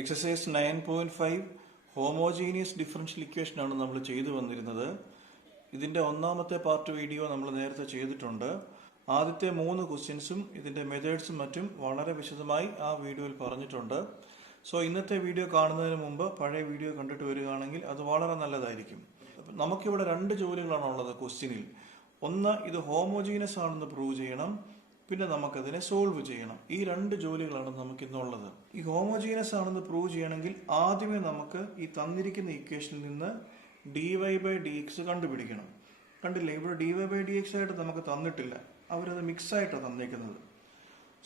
Exercise 9.5 homogeneous differential equation ആണ് നമ്മൾ ചെയ്തു വന്നിരുന്നത്. ഇതിന്റെ ഒന്നാമത്തെ പാർട്ട് വീഡിയോ നമ്മൾ നേരത്തെ ചെയ്തിട്ടുണ്ട്. ആദ്യത്തെ 3 ക്വസ്റ്റ്യൻസും ഇതിന്റെ മെത്തേഡ്സും മറ്റും വളരെ വിശദമായി ആ വീഡിയോയിൽ പറഞ്ഞിട്ടുണ്ട്. സോ ഇന്നത്തെ വീഡിയോ കാണുന്നതിന് മുമ്പ് പഴയ വീഡിയോ കണ്ടിട്ട് വരികയാണെങ്കിൽ അത് വളരെ നല്ലതായിരിക്കും. നമുക്കിവിടെ 2 ജോലികളാണ് ഉള്ളത് ക്വസ്റ്റ്യനിൽ. ഒന്ന്, ഇത് ഹോമോജീനിയസ് ആണെന്ന് പ്രൂവ് ചെയ്യണം, പിന്നെ നമുക്കതിനെ സോൾവ് ചെയ്യണം. ഈ 2 ജോലികളാണ് നമുക്ക് ഇന്നുള്ളത്. ഈ ഹോമോജീനിയസ് ആണെന്ന് പ്രൂവ് ചെയ്യണമെങ്കിൽ ആദ്യമേ നമുക്ക് ഈ തന്നിരിക്കുന്ന ഇക്വേഷനിൽ നിന്ന് dy/dx കണ്ടുപിടിക്കണം. കണ്ടില്ലേ, ഇവിടെ dy/dx ആയിട്ട് നമുക്ക് തന്നിട്ടില്ല, അവരത് മിക്സ് ആയിട്ടാണ് തന്നേക്കുന്നത്.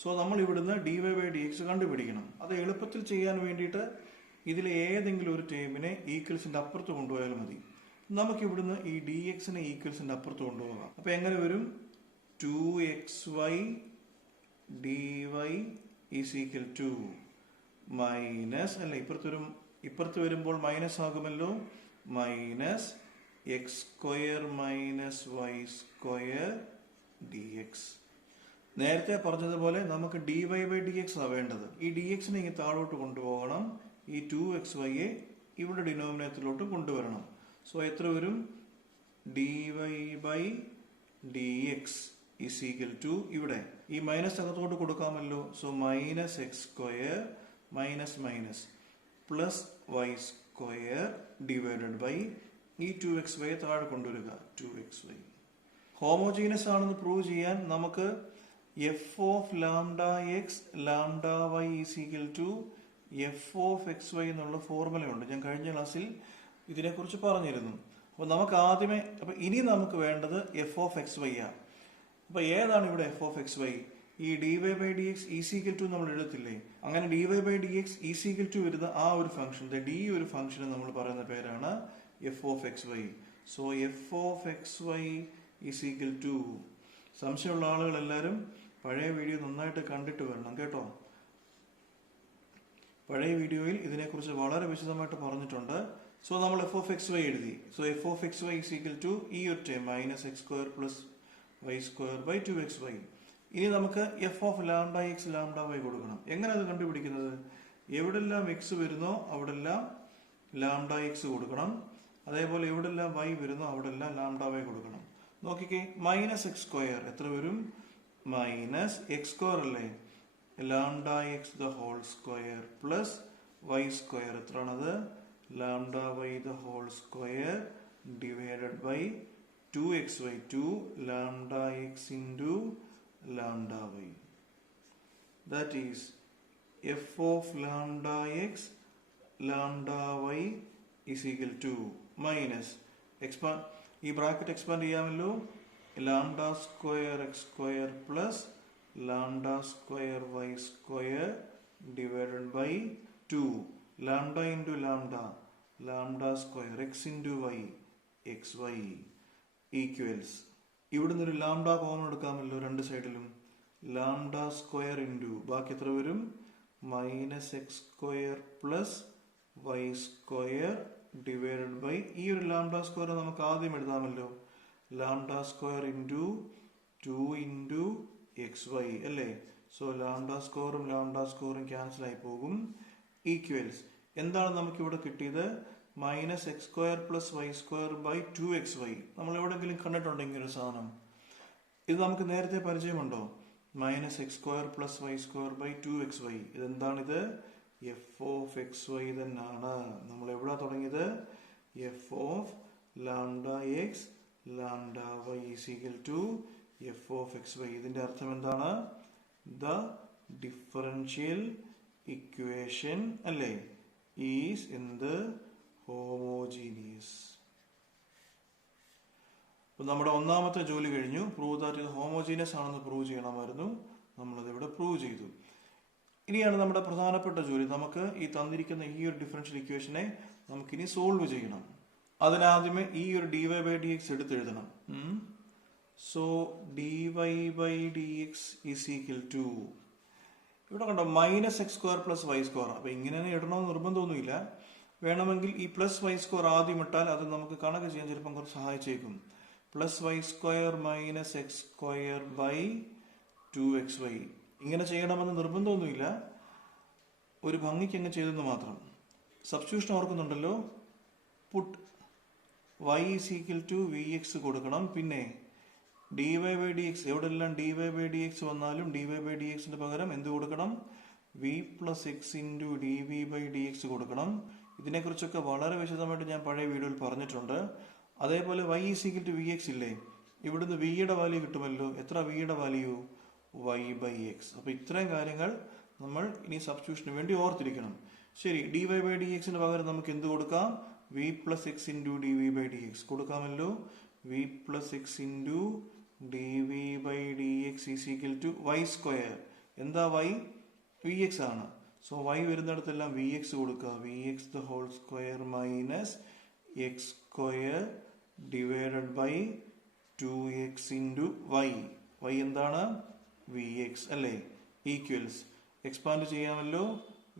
സോ നമ്മൾ ഇവിടുന്ന് dy/dx കണ്ടുപിടിക്കണം. അത് എളുപ്പത്തിൽ ചെയ്യാൻ വേണ്ടിയിട്ട് ഇതിലെ ഏതെങ്കിലും ഒരു ടേമിനെ ഈക്വൽസിന്റെ അപ്പുറത്ത് കൊണ്ടുപോയാൽ മതി. നമുക്ക് ഇവിടുന്ന് ഈ dxനെ ഈക്വൽസിന്റെ അപ്പുറത്ത് കൊണ്ടുപോകാം. അപ്പൊ എങ്ങനെ വരും? 2xy dy is equal to minus, അല്ല ഇപ്പുറത്ത് വരുമ്പോൾ മൈനസ് ആകുമല്ലോ, minus x square minus y square dx. നേരത്തെ പറഞ്ഞതുപോലെ നമുക്ക് dy/dx ആ വേണ്ടത്. ഈ dxനെ ഇങ്ങനെ താഴോട്ട് കൊണ്ടുപോകണം. ഈ 2xyയെ ഇവിടെ ഡിനോമിനേറ്ററിലോട്ട് കൊണ്ടുവരണം. സോ എത്ര വരും? dy/dx is equal to, ഇവിടെ ഈ മൈനസ് അകത്തോട്ട് കൊടുക്കാമല്ലോ. So minus x square minus minus plus y square divided by ഈ 2xy താഴെ കൊണ്ടുവരിക, 2xy. ഹോമോജീനസ് ആണെന്ന് പ്രൂവ് ചെയ്യാൻ നമുക്ക് f of lambda x lambda y is equal to f of x y എന്നുള്ള ഫോർമുലയുണ്ട്. ഞാൻ കഴിഞ്ഞ ക്ലാസ്സിൽ ഇതിനെക്കുറിച്ച് പറഞ്ഞിരുന്നു. അപ്പൊ നമുക്ക് ആദ്യമേ, അപ്പൊ ഇനി നമുക്ക് വേണ്ടത് എഫ് ഓഫ് എക്സ് വൈ ആ. അപ്പൊ ഏതാണ് ഇവിടെ എഫ് ഓഫ് എക്സ് വൈ? ഈ dy/dx ഈസ് ഈക്വൽ ടു നമ്മൾ എഴുതത്തില്ലേ, അങ്ങനെ dy/dx ഈസ് ഈക്വൽ ടു വരുന്ന ആ ഒരു ഫംഗ്ഷൻ, ഡി ഒരു ഫംഗ്ഷന് നമ്മൾ പറയുന്ന പേരാണ് f of x y. So f of x y is equal to, സംശയമുള്ള ആളുകൾ എല്ലാവരും പഴയ വീഡിയോ നന്നായിട്ട് കണ്ടിട്ട് വരണം കേട്ടോ. പഴയ വീഡിയോയിൽ ഇതിനെക്കുറിച്ച് വളരെ വിശദമായിട്ട് പറഞ്ഞിട്ടുണ്ട്. സോ നമ്മൾ എഫ് ഓഫ് എക്സ് വൈ എഴുതി. So f of x y is equal to ഈ ഒരു term minus x square plus y square by 2xy. ഇനി നമുക്ക് f of lambda x lambda y കൊടുക്കണം. എങ്ങനെ അത് കണ്ടുപിടിക്കുന്നത്? എവിടെല്ലാം എക്സ് വരുന്നോ അവിടെല്ലാം ലാംഡ എക്സ് കൊടുക്കണം. അതേപോലെ എവിടെല്ലാം വൈ വരുന്നോ അവിടെല്ലാം ലാംഡ വൈ കൊടുക്കണം. നോക്കിക്കേ, മൈനസ് എക്സ് സ്ക്വയർ എത്ര വരും? മൈനസ് എക്സ് സ്ക്വയർ അല്ലേ, lambda x the whole square plus y square എത്രയാണത്? Lambda y the whole square divided by 2xy, 2 lambda x into lambda y. That is f of lambda x lambda y is equal to minus expand, ഈ bracket expand ചെയ്യാമല്ലോ, lambda square x square plus lambda square y square divided by 2 lambda into lambda, lambda square x into y x y equals. ഇവിടുന്ന് ഒരു lambda common എടുക്കാമല്ലോ രണ്ട് സൈഡിലും. Lambda square into ബാക്കി എത്ര വരും? Minus x square plus y square divided by ഈ ഒരു ലാംഡ സ്ക്വയർ നമുക്ക് ആദ്യം എഴുതാമല്ലോ, lambda square into 2 into x y അല്ലേ. സോ ലാംഡ സ്ക്വയറും ക്യാൻസൽ ആയി പോകും. ഈക്വൽസ് എന്താണ് നമുക്ക് ഇവിടെ കിട്ടിയത്? Minus x square plus y square by 2xy. നമ്മൾ എവിടെയെങ്കിലും കണ്ടിട്ടുണ്ടെങ്കിൽ ഒരു സാധനം ഇത് നമുക്ക് നേരത്തെ പരിചയമുണ്ടോ? Minus x square plus y square by 2xy. ഇതെന്താണിത്? എഫ് ഓഫ് എക്സ് വൈ തന്നെയാണ്. നമ്മൾ എവിടെ തുടങ്ങിയത്? F of lambda x lambda y is equal to f of x y. ഇതിന്റെ അർത്ഥം എന്താണ്? ദ ഡിഫറൻഷ്യൽ ഇക്വേഷൻ അല്ലേ ഈസ് ഇൻ ദ ഹോമോജീനിയസ്. നമ്മുടെ ഒന്നാമത്തെ ജോലി കഴിഞ്ഞു. പ്രൂവ് ദാറ്റ് ഇത് ഹോമോജീനിയസ് ആണെന്ന് പ്രൂവ് ചെയ്യണമായിരുന്നു. നമ്മളത് ഇവിടെ പ്രൂവ് ചെയ്തു. ഇനിയാണ് നമ്മുടെ പ്രധാനപ്പെട്ട ജോലി. നമുക്ക് ഈ തന്നിരിക്കുന്ന ഈ ഒരു ഡിഫറൻഷ്യൽ ഇക്വേഷനെ നമുക്കിനി സോൾവ് ചെയ്യണം. അതിനാദ്യമേ ഈ ഒരു dy/dx എടുത്തെഴുതണം. So dy/dx is equal to, ഇവിടെ കണ്ടോ minus x square plus y square. അപ്പൊ ഇങ്ങനെ ഇടണമെന്ന് നിർബന്ധമൊന്നുമില്ല. വേണമെങ്കിൽ ഈ പ്ലസ് വൈ സ്ക്വയർ ആദ്യം ഇട്ടാൽ അത് നമുക്ക് കണക്ക് ചെയ്യാൻ ചിലപ്പം കുറച്ച് സഹായിച്ചേക്കും. Plus y square minus x square by 2xy. ഇങ്ങനെ ചെയ്യണമെന്ന് നിർബന്ധമൊന്നുമില്ല. ഒരു ഭംഗിക്ക് അങ്ങ് ചെയ്തെന്ന് മാത്രം. സബ്സ്റ്റിറ്റ്യൂഷൻ ഓർക്കുന്നുണ്ടല്ലോ. Put y is equal to v x കൊടുക്കണം. പിന്നെ d y by d x, എവിടെല്ലാം d y by d x വന്നാലും ഡി വൈ ബൈ ഡി എക്സിന്റെ പകരം എന്ത് കൊടുക്കണം? V plus x into d v by d x കൊടുക്കണം. ഇതിനെക്കുറിച്ചൊക്കെ വളരെ വിശദമായിട്ട് ഞാൻ പഴയ വീഡിയോയിൽ പറഞ്ഞിട്ടുണ്ട്. അതേപോലെ y is equal to v x ഇല്ലേ, ഇവിടുന്ന് വിയുടെ വാല്യൂ കിട്ടുമല്ലോ. എത്ര വിയുടെ വാല്യൂ? y by X. അപ്പൊ ഇത്രയും കാര്യങ്ങൾ നമ്മൾ ഇനി സബ്സ്റ്റിറ്റ്യൂഷന് വേണ്ടി ഓർത്തിരിക്കണം. ശരി, ഡി വൈ ബൈ ഡി എക്സിന് പകരം നമുക്ക് എന്ത് കൊടുക്കാം? V plus x into d v by d x കൊടുക്കാമല്ലോ. V plus x into d v by d x is equal to y square. എന്താ y? വി എക്സ് ആണ്. സോ y വരുന്നിടത്തെല്ലാം v x കൊടുക്കുക. V x the whole square minus x square divided by 2x into y. Y എന്താണ്? V x അല്ലേ? Equals expand ചെയ്യാമല്ലോ.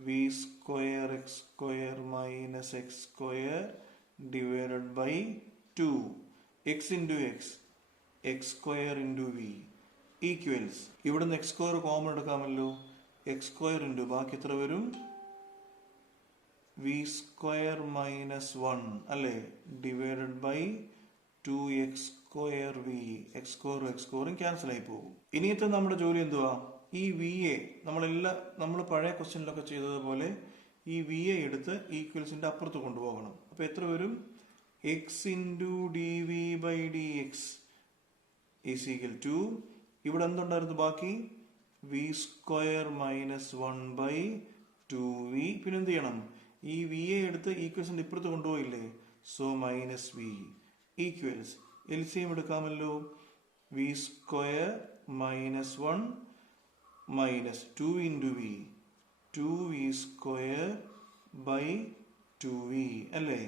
V square x square minus x square divided by 2 X into x, x square into v equals. ഇവിടുന്ന് x square common എടുക്കാമല്ലോ. X square into ബാക്കി എത്ര വരും? V square minus 1 അല്ലേ, divided by 2x square v. X സ്ക്വയറും cancel ആയി പോകും. ഇനിയത്തെ നമ്മുടെ ജോലി എന്തുവാ? ഈ വി എ നമ്മൾ പഴയ ക്വസ്റ്റ്യനിലൊക്കെ ചെയ്തതുപോലെ ഈ വി എ എടുത്ത് ഈക്വൽസിന്റെ അപ്പുറത്ത് കൊണ്ടുപോകണം. അപ്പൊ എത്ര വരും? X into d v by d x is equal to, ഇവിടെ എന്തുണ്ടായിരുന്നു ബാക്കി? V square minus 1 by 2v. പിന്നെ എന്ത് ചെയ്യണം? ഈ വി എ എടുത്ത് ഈക്വൽസിന്റെ ഇപ്പുറത്ത് കൊണ്ടുപോയില്ലേ, so minus v equals. LCM എടുക്കാമല്ലോ. V square minus 1 minus 2 into v, 2v square by 2v അല്ലേ.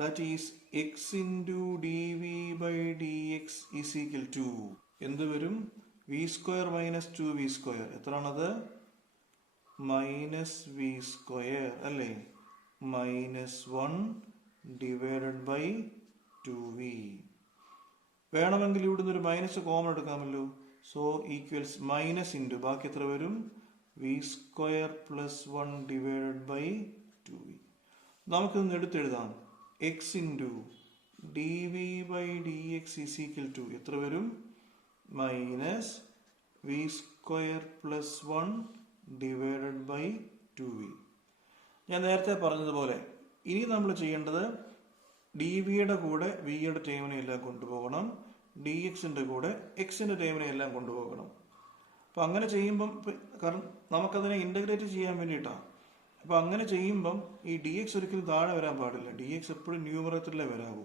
That is x into d v by d x is equal to എന്ത് വരും? V square minus 2v square. എത്രയാണത്? Minus v square അല്ലേ, minus 1 divided by 2v. വേണമെങ്കിൽ ഇവിടുന്ന് ഒരു minus common എടുക്കാമല്ലോ. So equals minus into ബാക്കി എത്ര വരും? V square plus 1 divided by 2v. നമുക്കിതൊന്ന് എടുത്തെഴുതാം. X into d v by d x is equal to എത്ര വരും? Minus v square plus 1 divided by 2v. ഞാൻ നേരത്തെ പറഞ്ഞതുപോലെ ഇനി നമ്മൾ ചെയ്യേണ്ടത് ഡി വിയുടെ കൂടെ വിയുടെ ടേമിനെ എല്ലാം കൊണ്ടുപോകണം, ഡി എക്സിന്റെ കൂടെ എക്സിന്റെ ടേമിനെ എല്ലാം കൊണ്ടുപോകണം. അപ്പൊ അങ്ങനെ ചെയ്യുമ്പം, കാരണം നമുക്കതിനെ ഇന്റഗ്രേറ്റ് ചെയ്യാൻ വേണ്ടിയിട്ടാണ്. അപ്പൊ അങ്ങനെ ചെയ്യുമ്പം ഈ ഡി എക്സ് ഒരിക്കലും താഴെ വരാൻ പാടില്ല. ഡി എക്സ് എപ്പോഴും ന്യൂമറേറ്ററിലേ വരാവൂ.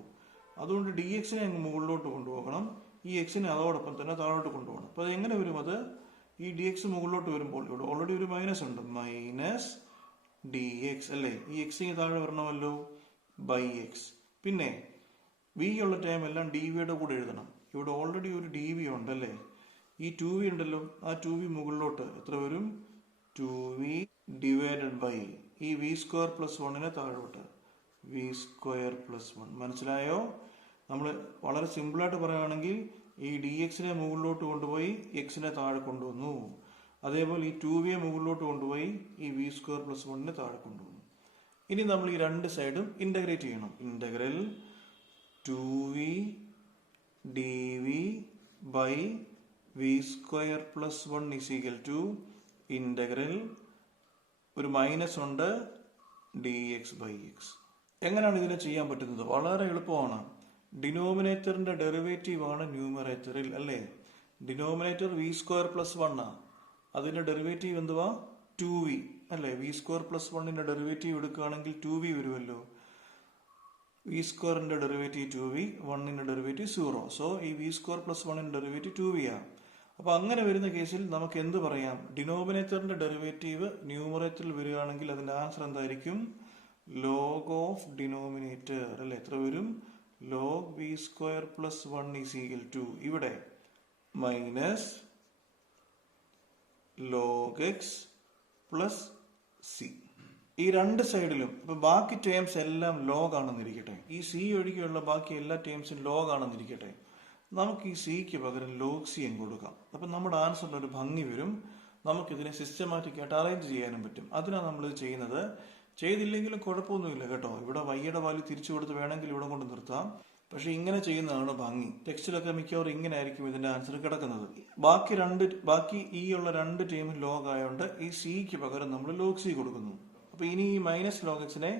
അതുകൊണ്ട് ഡി എക്സിനെ അങ്ങ് മുകളിലോട്ട് കൊണ്ടുപോകണം, ഈ എക്സിനെ അതോടൊപ്പം തന്നെ താഴോട്ട് കൊണ്ടുപോകണം. അപ്പൊ അത് എങ്ങനെ വരും? അത് ഈ ഡി എക്സ് മുകളിലോട്ട് വരുമ്പോൾ ഇവിടെ ഓൾറെഡി ഒരു മൈനസ് ഉണ്ട്, മൈനസ് ഡി എക്സ് അല്ലേ. ഈ എക്സിന് താഴെ വരണമല്ലോ, ബൈ എക്സ്. പിന്നെ വി ഉള്ള ടൈം എല്ലാം ഡി വിയുടെ കൂടെ എഴുതണം. ഇവിടെ ഓൾറെഡി ഒരു ഡി വി ഉണ്ടല്ലേ, ഈ 2v ഉണ്ടല്ലോ, ആ 2v മുകളിലോട്ട് എത്ര വരും? 2v ഡിവൈഡഡ് ബൈ ഈ വി സ്ക്വയർ പ്ലസ് 1നെ താഴോട്ട് വി സ്ക്വയർ പ്ലസ് 1. മനസ്സിലായോ? നമ്മൾ വളരെ സിമ്പിളായിട്ട് പറയുകയാണെങ്കിൽ ഈ ഡി എക്സിനെ മുകളിലോട്ട് കൊണ്ടുപോയി എക്സിനെ താഴെ കൊണ്ടുവന്നു. അതേപോലെ ഈ 2v മുകളിലോട്ട് കൊണ്ടുപോയി ഈ വി സ്ക്വയർ പ്ലസ് 1നെ താഴെ കൊണ്ടുവന്നു. ഇനി നമ്മൾ ഈ രണ്ട് സൈഡും ഇന്റഗ്രേറ്റ് ചെയ്യണം. Integral 2v dv by v square plus 1 is equal to integral, ഒരു മൈനസ് ഉണ്ട്, ഡി എക്സ് ബൈ എക്സ്. എങ്ങനെയാണ് ഇതിനെ ചെയ്യാൻ പറ്റുന്നത്? വളരെ എളുപ്പമാണ്. ഡിനോമിനേറ്ററിന്റെ ഡെറിവേറ്റീവ് ആണ് ന്യൂമറേറ്ററിൽ അല്ലേ. ഡിനോമിനേറ്റർ വി സ്ക്വയർ പ്ലസ് 1 ആണ്, അതിന്റെ ഡെറിവേറ്റീവ് എന്തുവാ? 2v അല്ലേ. വി സ്ക്വയർ പ്ലസ് 1ന്റെ ഡെറിവേറ്റീവ് എടുക്കുകയാണെങ്കിൽ 2v വരുമല്ലോ. വി സ്ക്വയറിന്റെ ഡെറിവേറ്റീവ് 2v, 1ന്റെ ഡെറിവേറ്റീവ് 0. സോ ഈ വി സ്ക്വയർ പ്ലസ് 1ന്റെ ഡെറിവേറ്റീവ് 2v ആണ്. അപ്പൊ അങ്ങനെ വരുന്ന കേസിൽ നമുക്ക് എന്ത് പറയാം? ഡിനോമിനേറ്ററിന്റെ ഡെറിവേറ്റീവ് ന്യൂമറേറ്ററിൽ വരികയാണെങ്കിൽ അതിന്റെ ആൻസർ എന്തായിരിക്കും? ലോഗ് ഓഫ് ഡിനോമിനേറ്റർ അല്ലെ. എത്ര വരും? Log v square plus 1 is equal to ഇവിടെ minus log x plus c. ഈ രണ്ട് സൈഡിലും ഇപ്പൊ ബാക്കി ടേംസ് എല്ലാം ലോഗ് ആണെന്നിരിക്കട്ടെ, ഈ സി ഒഴികെയുള്ള ബാക്കി എല്ലാ ടേംസും ലോഗ് ആണെന്നിരിക്കട്ടെ, നമുക്ക് ഈ സിക്ക് പകരം ലോഗ് സി എന്ന് കൊടുക്കാം. അപ്പൊ നമ്മുടെ ആൻസറിന് ഒരു ഭംഗി വരും. നമുക്കിതിനെ സിസ്റ്റമാറ്റിക് ആയിട്ട് അറേഞ്ച് ചെയ്യാനും പറ്റും. അതിനാണ് നമ്മളിത് ചെയ്യുന്നത്. ചെയ്തില്ലെങ്കിലും കുഴപ്പമൊന്നുമില്ല കേട്ടോ. ഇവിടെ വൈയുടെ വാല്യൂ തിരിച്ചു കൊടുത്ത് വേണമെങ്കിൽ ഇവിടെ കൊണ്ട് നിർത്താം. പക്ഷെ ഇങ്ങനെ ചെയ്യുന്നതാണ് ഭംഗി. ടെക്സ്റ്റിലൊക്കെ മിക്കവാറും ഇങ്ങനെ ആയിരിക്കും ഇതിന്റെ ആൻസർ കിടക്കുന്നത്. ബാക്കി ഈ ഉള്ള രണ്ട് ടേമും ലോഗ് ആയതുകൊണ്ട് ഈ സിക്ക് പകരം നമ്മൾ ലോഗ് സി കൊടുക്കുന്നു. അപ്പൊ ഇനി ഈ മൈനസ് ലോഗ് എക്സിനെ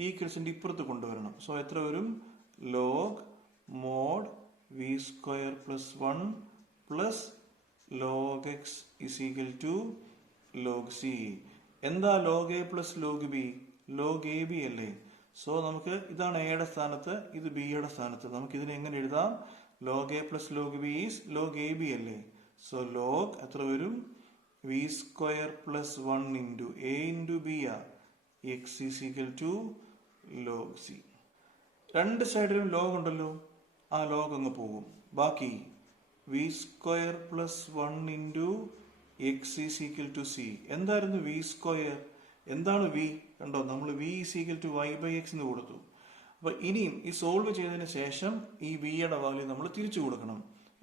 ഈ ഈക്വൽസിന്റെ ഇപ്പുറത്ത് കൊണ്ടുവരണം. സോ എത്ര വരും? Log mod v square plus 1 plus log x is equal to log c. എന്താ log a plus log b? Log a b അല്ലേ? സോ നമുക്ക് ഇതാണ് എയുടെ സ്ഥാനത്ത്, ഇത് ബിയുടെ സ്ഥാനത്ത്. നമുക്ക് ഇതിനെ എങ്ങനെ എഴുതാം? Log a plus log b is log a b അല്ലേ? സോ ലോഗ് എത്ര വരും? V square plus 1 into a into b ആ x is equal to log c. രണ്ട് സൈഡിലും ലോഗ് ഉണ്ടല്ലോ, ആ ലോഗ് അങ്ങ് പോകും. ബാക്കി v square plus 1 into x is equal to c. എന്തായിരുന്നു വി സ്ക്വയർ? എന്താണ് വി? കണ്ടോ, നമ്മൾ v is equal to y by x എന്ന് കൊടുത്തു. അപ്പൊ ഇനിയും ഈ സോൾവ് ചെയ്തതിന് ശേഷം ഈ വിയുടെ വാല്യൂ നമ്മൾ തിരിച്ചു കൊടുക്കണം.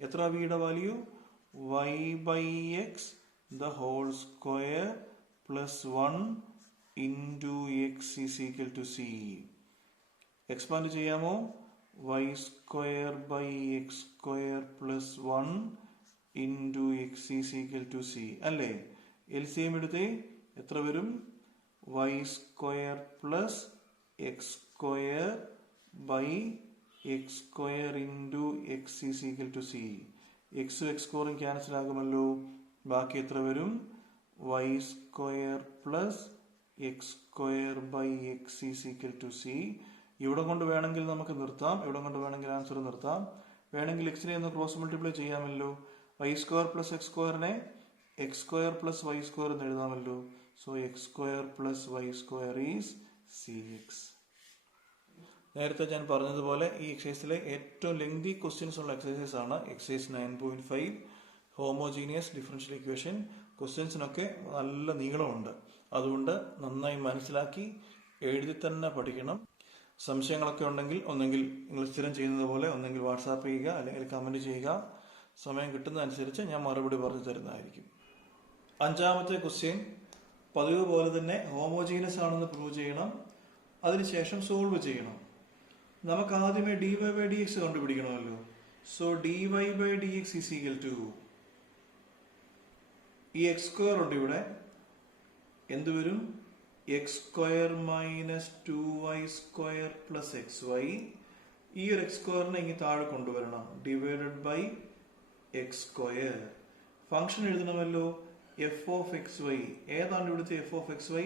എത്ര വിയുടെ value? Y by x the whole square plus 1 into x is equal to c. Expand ചെയ്യാമോ? Y square by x square plus 1 into x is equal to c അല്ലേ? എൽസിഎം എടുത്തേ, എത്ര വരും? Y square plus x square by x square into x is equal to c. എക്സും x സ്ക്വയറും cancel ആകുമല്ലോ. ബാക്കി എത്ര വരും? Y square plus x square by x is equal to c. ഇവിടെ കൊണ്ട് വേണമെങ്കിൽ നമുക്ക് നിർത്താം, ഇവിടെ കൊണ്ട് വേണമെങ്കിൽ ആൻസർ നിർത്താം. വേണമെങ്കിൽ എക്സിനെ ഒന്ന് ക്രോസ് മൾട്ടിപ്ലൈ ചെയ്യാമല്ലോ. വൈ സ്ക്വയർ പ്ലസ് എക്സ് സ്ക്വയറിനെ x square plus y square എന്ന് എഴുതാമല്ലോ. So x square plus y square is c x. നേരത്തെ ഞാൻ പറഞ്ഞതുപോലെ ഈ എക്സസൈസിലെ ഏറ്റവും ലെങ്തി ക്വസ്റ്റ്യൻസ് ഉള്ള എക്സസൈസ് ആണ് എക്സസൈസ് 9.5 ഹോമോജീനിയസ് ഡിഫറൻഷ്യൽ ഇക്വേഷൻ. ക്വസ്റ്റ്യൻസിനൊക്കെ നല്ല നീളമുണ്ട്. അതുകൊണ്ട് നന്നായി മനസ്സിലാക്കി എഴുതി തന്നെ പഠിക്കണം. സംശയങ്ങളൊക്കെ ഉണ്ടെങ്കിൽ ഒന്നെങ്കിൽ നിങ്ങൾ സ്ഥിരം ചെയ്യുന്നത് പോലെ ഒന്നെങ്കിൽ വാട്സാപ്പ് ചെയ്യുക, അല്ലെങ്കിൽ കമന്റ് ചെയ്യുക. സമയം കിട്ടുന്നതനുസരിച്ച് ഞാൻ മറുപടി പറഞ്ഞു തരുന്നതായിരിക്കും. അഞ്ചാമത്തെ ക്വസ്റ്റ്യൻ പതിവ് പോലെ തന്നെ ഹോമോജീനസ് ആണെന്ന് പ്രൂവ് ചെയ്യണം. അതിനുശേഷം സോൾവ് ചെയ്യണം. നമുക്ക് ആദ്യമേ d y by d x കണ്ടുപിടിക്കണമല്ലോ. So d y by d x is equal to ഈ എക്സ് സ്ക്വയർ ഉണ്ട് ഇവിടെ, എന്തുവരും? X square minus 2y square plus x y. ഈ ഒരു എക്സ് സ്ക്വയറിനെ ഇങ്ങനെ താഴെ കൊണ്ടുവരണം. Divided by x square. Function എഴുതണമല്ലോ. F of x y. ഏതാണ് ഇവിടുത്തെ f of x y?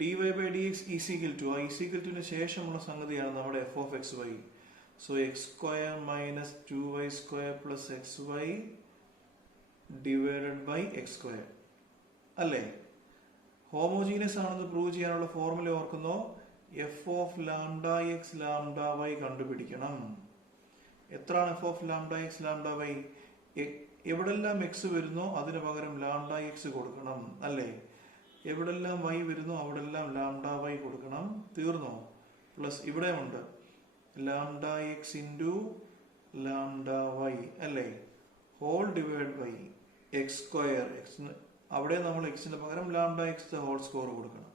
D y by d x is equal to. ആ ഈസിക്കൽ ടുവിന് ശേഷമുള്ള സംഗതിയാണ് നമ്മുടെ F of x y. So x square minus 2y square plus x y divided by x square അല്ലേ? Homogeneous ആണെന്ന് prove ചെയ്യാനുള്ള formula ഓർക്കുന്നോ? F of lambda x lambda y കണ്ടുപിടിക്കണം. എത്രയാണ് f of lambda x lambda y? എവിടെല്ലാം x വരുന്നോ അതിന് പകരം ലാംഡ എക്സ് കൊടുക്കണം അല്ലേ? എവിടെല്ലാം വൈ വരുന്നോ അവിടെല്ലാം ലാംഡ വൈ കൊടുക്കണം. തീർന്നോ? പ്ലസ് ഇവിടെ ഉണ്ട് lambda x into lambda y അല്ലേ? Whole divide by x square. X അവിടെ നമ്മൾ എക്സിന് പകരം ലാംഡ എക്സ് ഹോൾ സ്ക്വയർ കൊടുക്കണം.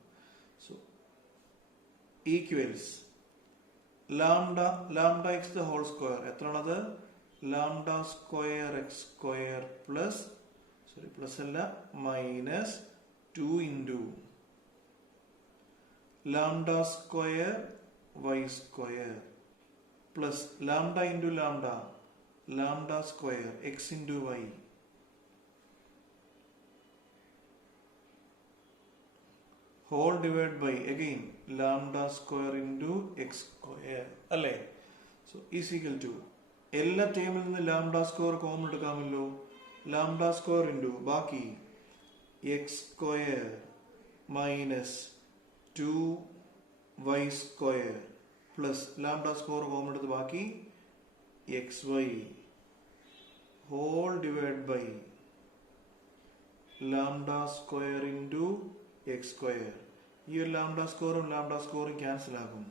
So equals lambda x whole square എത്രയാണത്? Lambda square x square plus plus അല്ല minus 2 into lambda square y square plus lambda into lambda square x into y whole divide by again lambda square into x square അല്ലേ? So is equal to എല്ലാ ടേമിൽ നിന്ന് lambda square common എടുക്കാമല്ലോ. Lambda square into ബാക്കി x square minus 2y square plus lambda square common എടുത്ത് ബാക്കി x y whole divide by lambda square into x square. ഈ ഒരു ലാംഡ സ്ക്വയറും ക്യാൻസൽ ആകും.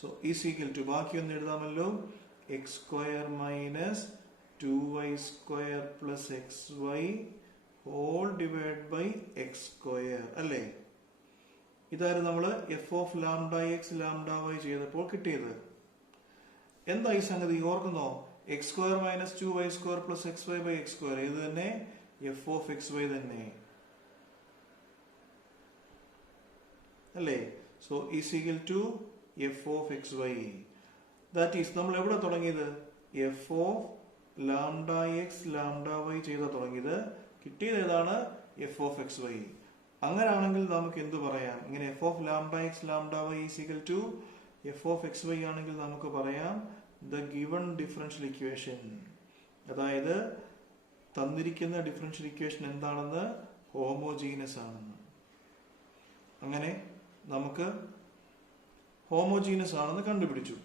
സോ ഈസിക്കൽ ടു ബാക്കി ഒന്ന് എഴുതാമല്ലോ. X square minus 2y square plus x y whole divide by x square അല്ലേ? ഇതായിരുന്നു നമ്മൾ f of lambda x lambda y ചെയ്തപ്പോൾ കിട്ടിയത്. എന്താ ഈ സംഗതി ഓർക്കുന്നോ? X square minus 2y square plus x y by x square. ഇത് തന്നെ എഫ് ഓഫ് എക്സ് വൈ തന്നെ അല്ലേ? So is equal to f of x y. That is നമ്മൾ എവിടെ തുടങ്ങിയത്? F of lambda x lambda Y ചെയ്താ തുടങ്ങിയത്. കിട്ടിയത് ഏതാണ്? F of x y. അങ്ങനെയാണെങ്കിൽ നമുക്ക് എന്ത് പറയാം? ഇങ്ങനെ f of lambda x lambda y is equal to f of x y ആണെങ്കിൽ നമുക്ക് പറയാം ദ ഗിവൺ ഡിഫറൻഷ്യൽ ഇക്വേഷൻ. അതായത് തന്നിരിക്കുന്ന ഡിഫറൻഷ്യൽ ഇക്വേഷൻ എന്താണെന്ന്? ഹോമോജീനസ് ആണെന്ന്. അങ്ങനെ നമുക്ക് ഹോമോജീനസ് ആണെന്ന് കണ്ടുപിടിച്ചു.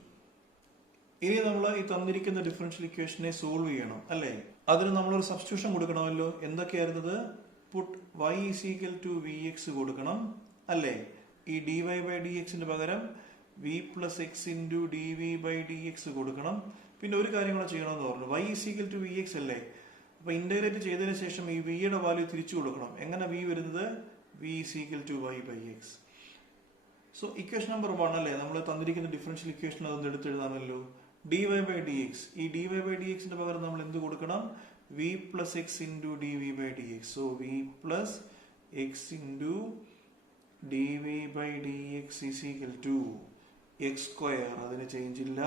ഇനി നമ്മൾ ഈ തന്നിരിക്കുന്ന ഡിഫറൻഷ്യൽ ഇക്വേഷനെ സോൾവ് ചെയ്യണം അല്ലേ? അതിന് നമ്മളൊരു സബ്സ്റ്റിറ്റ്യൂഷൻ കൊടുക്കണമല്ലോ. എന്തൊക്കെയായിരുന്നത്? Put y is equal to v x കൊടുക്കണം അല്ലേ? ഈ ഡി വൈ ബൈ ഡി എക്സിന് പകരം v plus x into d v by d x കൊടുക്കണം. പിന്നെ ഒരു കാര്യം കൂടെ ചെയ്യണമെന്ന് പറഞ്ഞു. y is equal to v x അല്ലേ? അപ്പൊ ഇന്റഗ്രേറ്റ് ചെയ്തതിനു ശേഷം ഈ വിയുടെ വാല്യൂ തിരിച്ചു കൊടുക്കണം. എങ്ങനെ വി വരുന്നത്? V is equal to y by x. So equation number 1 അല്ലേ? നമ്മൾ തന്നിരിക്കുന്ന ഡിഫറൻഷ്യൽ ഇക്വേഷൻ അതൊന്ന് എടുത്തെഴുതാമല്ലോ. D y by d x. ഈ ഡി വൈ ബൈ ഡി എക്സിന്റെ പകരം നമ്മൾ എന്ത് കൊടുക്കണം? V plus x into d v by d x. So v plus x into d v by d x is equal to x square, അതിന് change ഇല്ല,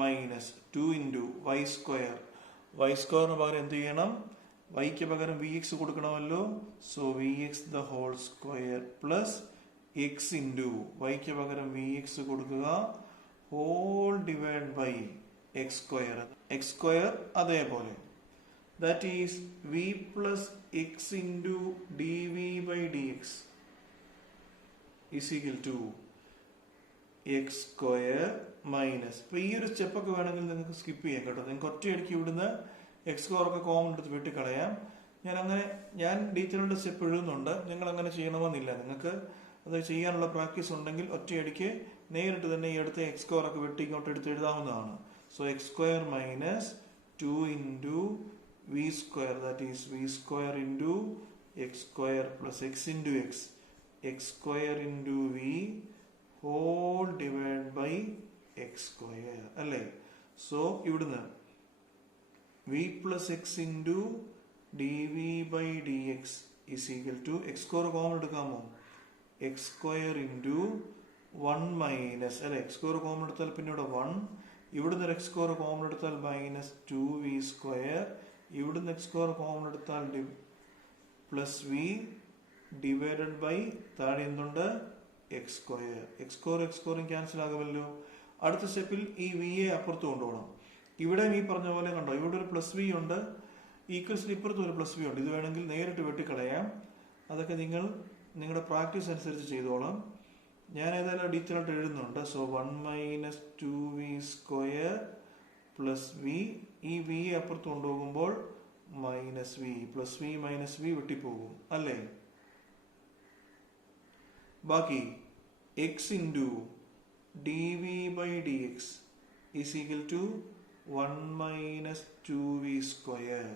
minus 2 into y square. Y സ്ക്വയറിന് പകരം എന്ത് ചെയ്യണം? വൈക്ക് പകരം വി എക്സ് കൊടുക്കണമല്ലോ. So v x the whole square plus x into വൈക്ക് പകരം വി എക്സ് കൊടുക്കുക whole divide by x square. X square അതേപോലെ. That is v plus x into d v by d x is equal to x square minus. ഇപ്പൊ ഈ ഒരു സ്റ്റെപ്പൊക്കെ വേണമെങ്കിൽ നിങ്ങൾക്ക് skip ചെയ്യാം കേട്ടോ. നിങ്ങൾക്ക് ഒറ്റയടിക്ക് ഇവിടുന്ന് എക്സ് സ്ക്വയർ ഒക്കെ കോമൺ എടുത്ത് വെട്ടിക്കളയാം. ഞാൻ ഡീറ്റെയിൽഡ് സ്റ്റെപ്പ് എഴുതുന്നുണ്ട്. നിങ്ങൾ അങ്ങനെ ചെയ്യണമെന്നില്ല. നിങ്ങൾക്ക് അത് ചെയ്യാനുള്ള പ്രാക്ടീസ് ഉണ്ടെങ്കിൽ ഒറ്റയടിക്ക് നേരിട്ട് തന്നെ ഈ അടുത്ത എക്സ് സ്ക്വയർ ഒക്കെ വെട്ടി ഇങ്ങോട്ട് എടുത്ത് എഴുതാവുന്നതാണ്. So x square minus 2 into v square, that is v square into x square plus x into x, x square into v whole divide by x square അല്ലേ? സോ ഇവിടുന്ന് v plus x into d v by d x is equal to x square common എടുക്കാമോ? X square into 1 minus അല്ലെ? X square common എടുത്താൽ പിന്നെ ഇവിടെ 1, ഇവിടുന്ന് x square common എടുത്താൽ minus 2 v square, ഇവിടുന്ന് എക്സ് സ്ക്വയർ കോമൺ എടുത്താൽ plus V divided by താഴെ എന്തുണ്ട്? X square. എക്സ് സ്ക്വയറും ക്യാൻസൽ ആകുമല്ലോ. അടുത്ത സ്റ്റെപ്പിൽ ഈ വി എ അപ്പുറത്ത് കൊണ്ടുപോകണം. ഇവിടെ ഈ പറഞ്ഞ പോലെ കണ്ടോ, ഇവിടെ ഒരു പ്ലസ് വി ഉണ്ട്, ഈക്വൽസിന് ഇപ്പുറത്തും ഒരു പ്ലസ് വി ഉണ്ട്. ഇത് വേണമെങ്കിൽ നേരിട്ട് വെട്ടിക്കളയാം. അതൊക്കെ നിങ്ങളുടെ പ്രാക്ടീസ് അനുസരിച്ച് ചെയ്തോളാം. ഞാൻ ഏതായാലും ഡീറ്റെയിൽ ആയിട്ട് എഴുതുന്നുണ്ട്. So 1 minus 2 v square plus v, ഈ വി അപ്പുറത്ത് കൊണ്ടുപോകുമ്പോൾ minus v, plus v minus v വെട്ടിപ്പോകും അല്ലേ? ബാക്കി x into d v by d x is equal to 1 minus 2 v square.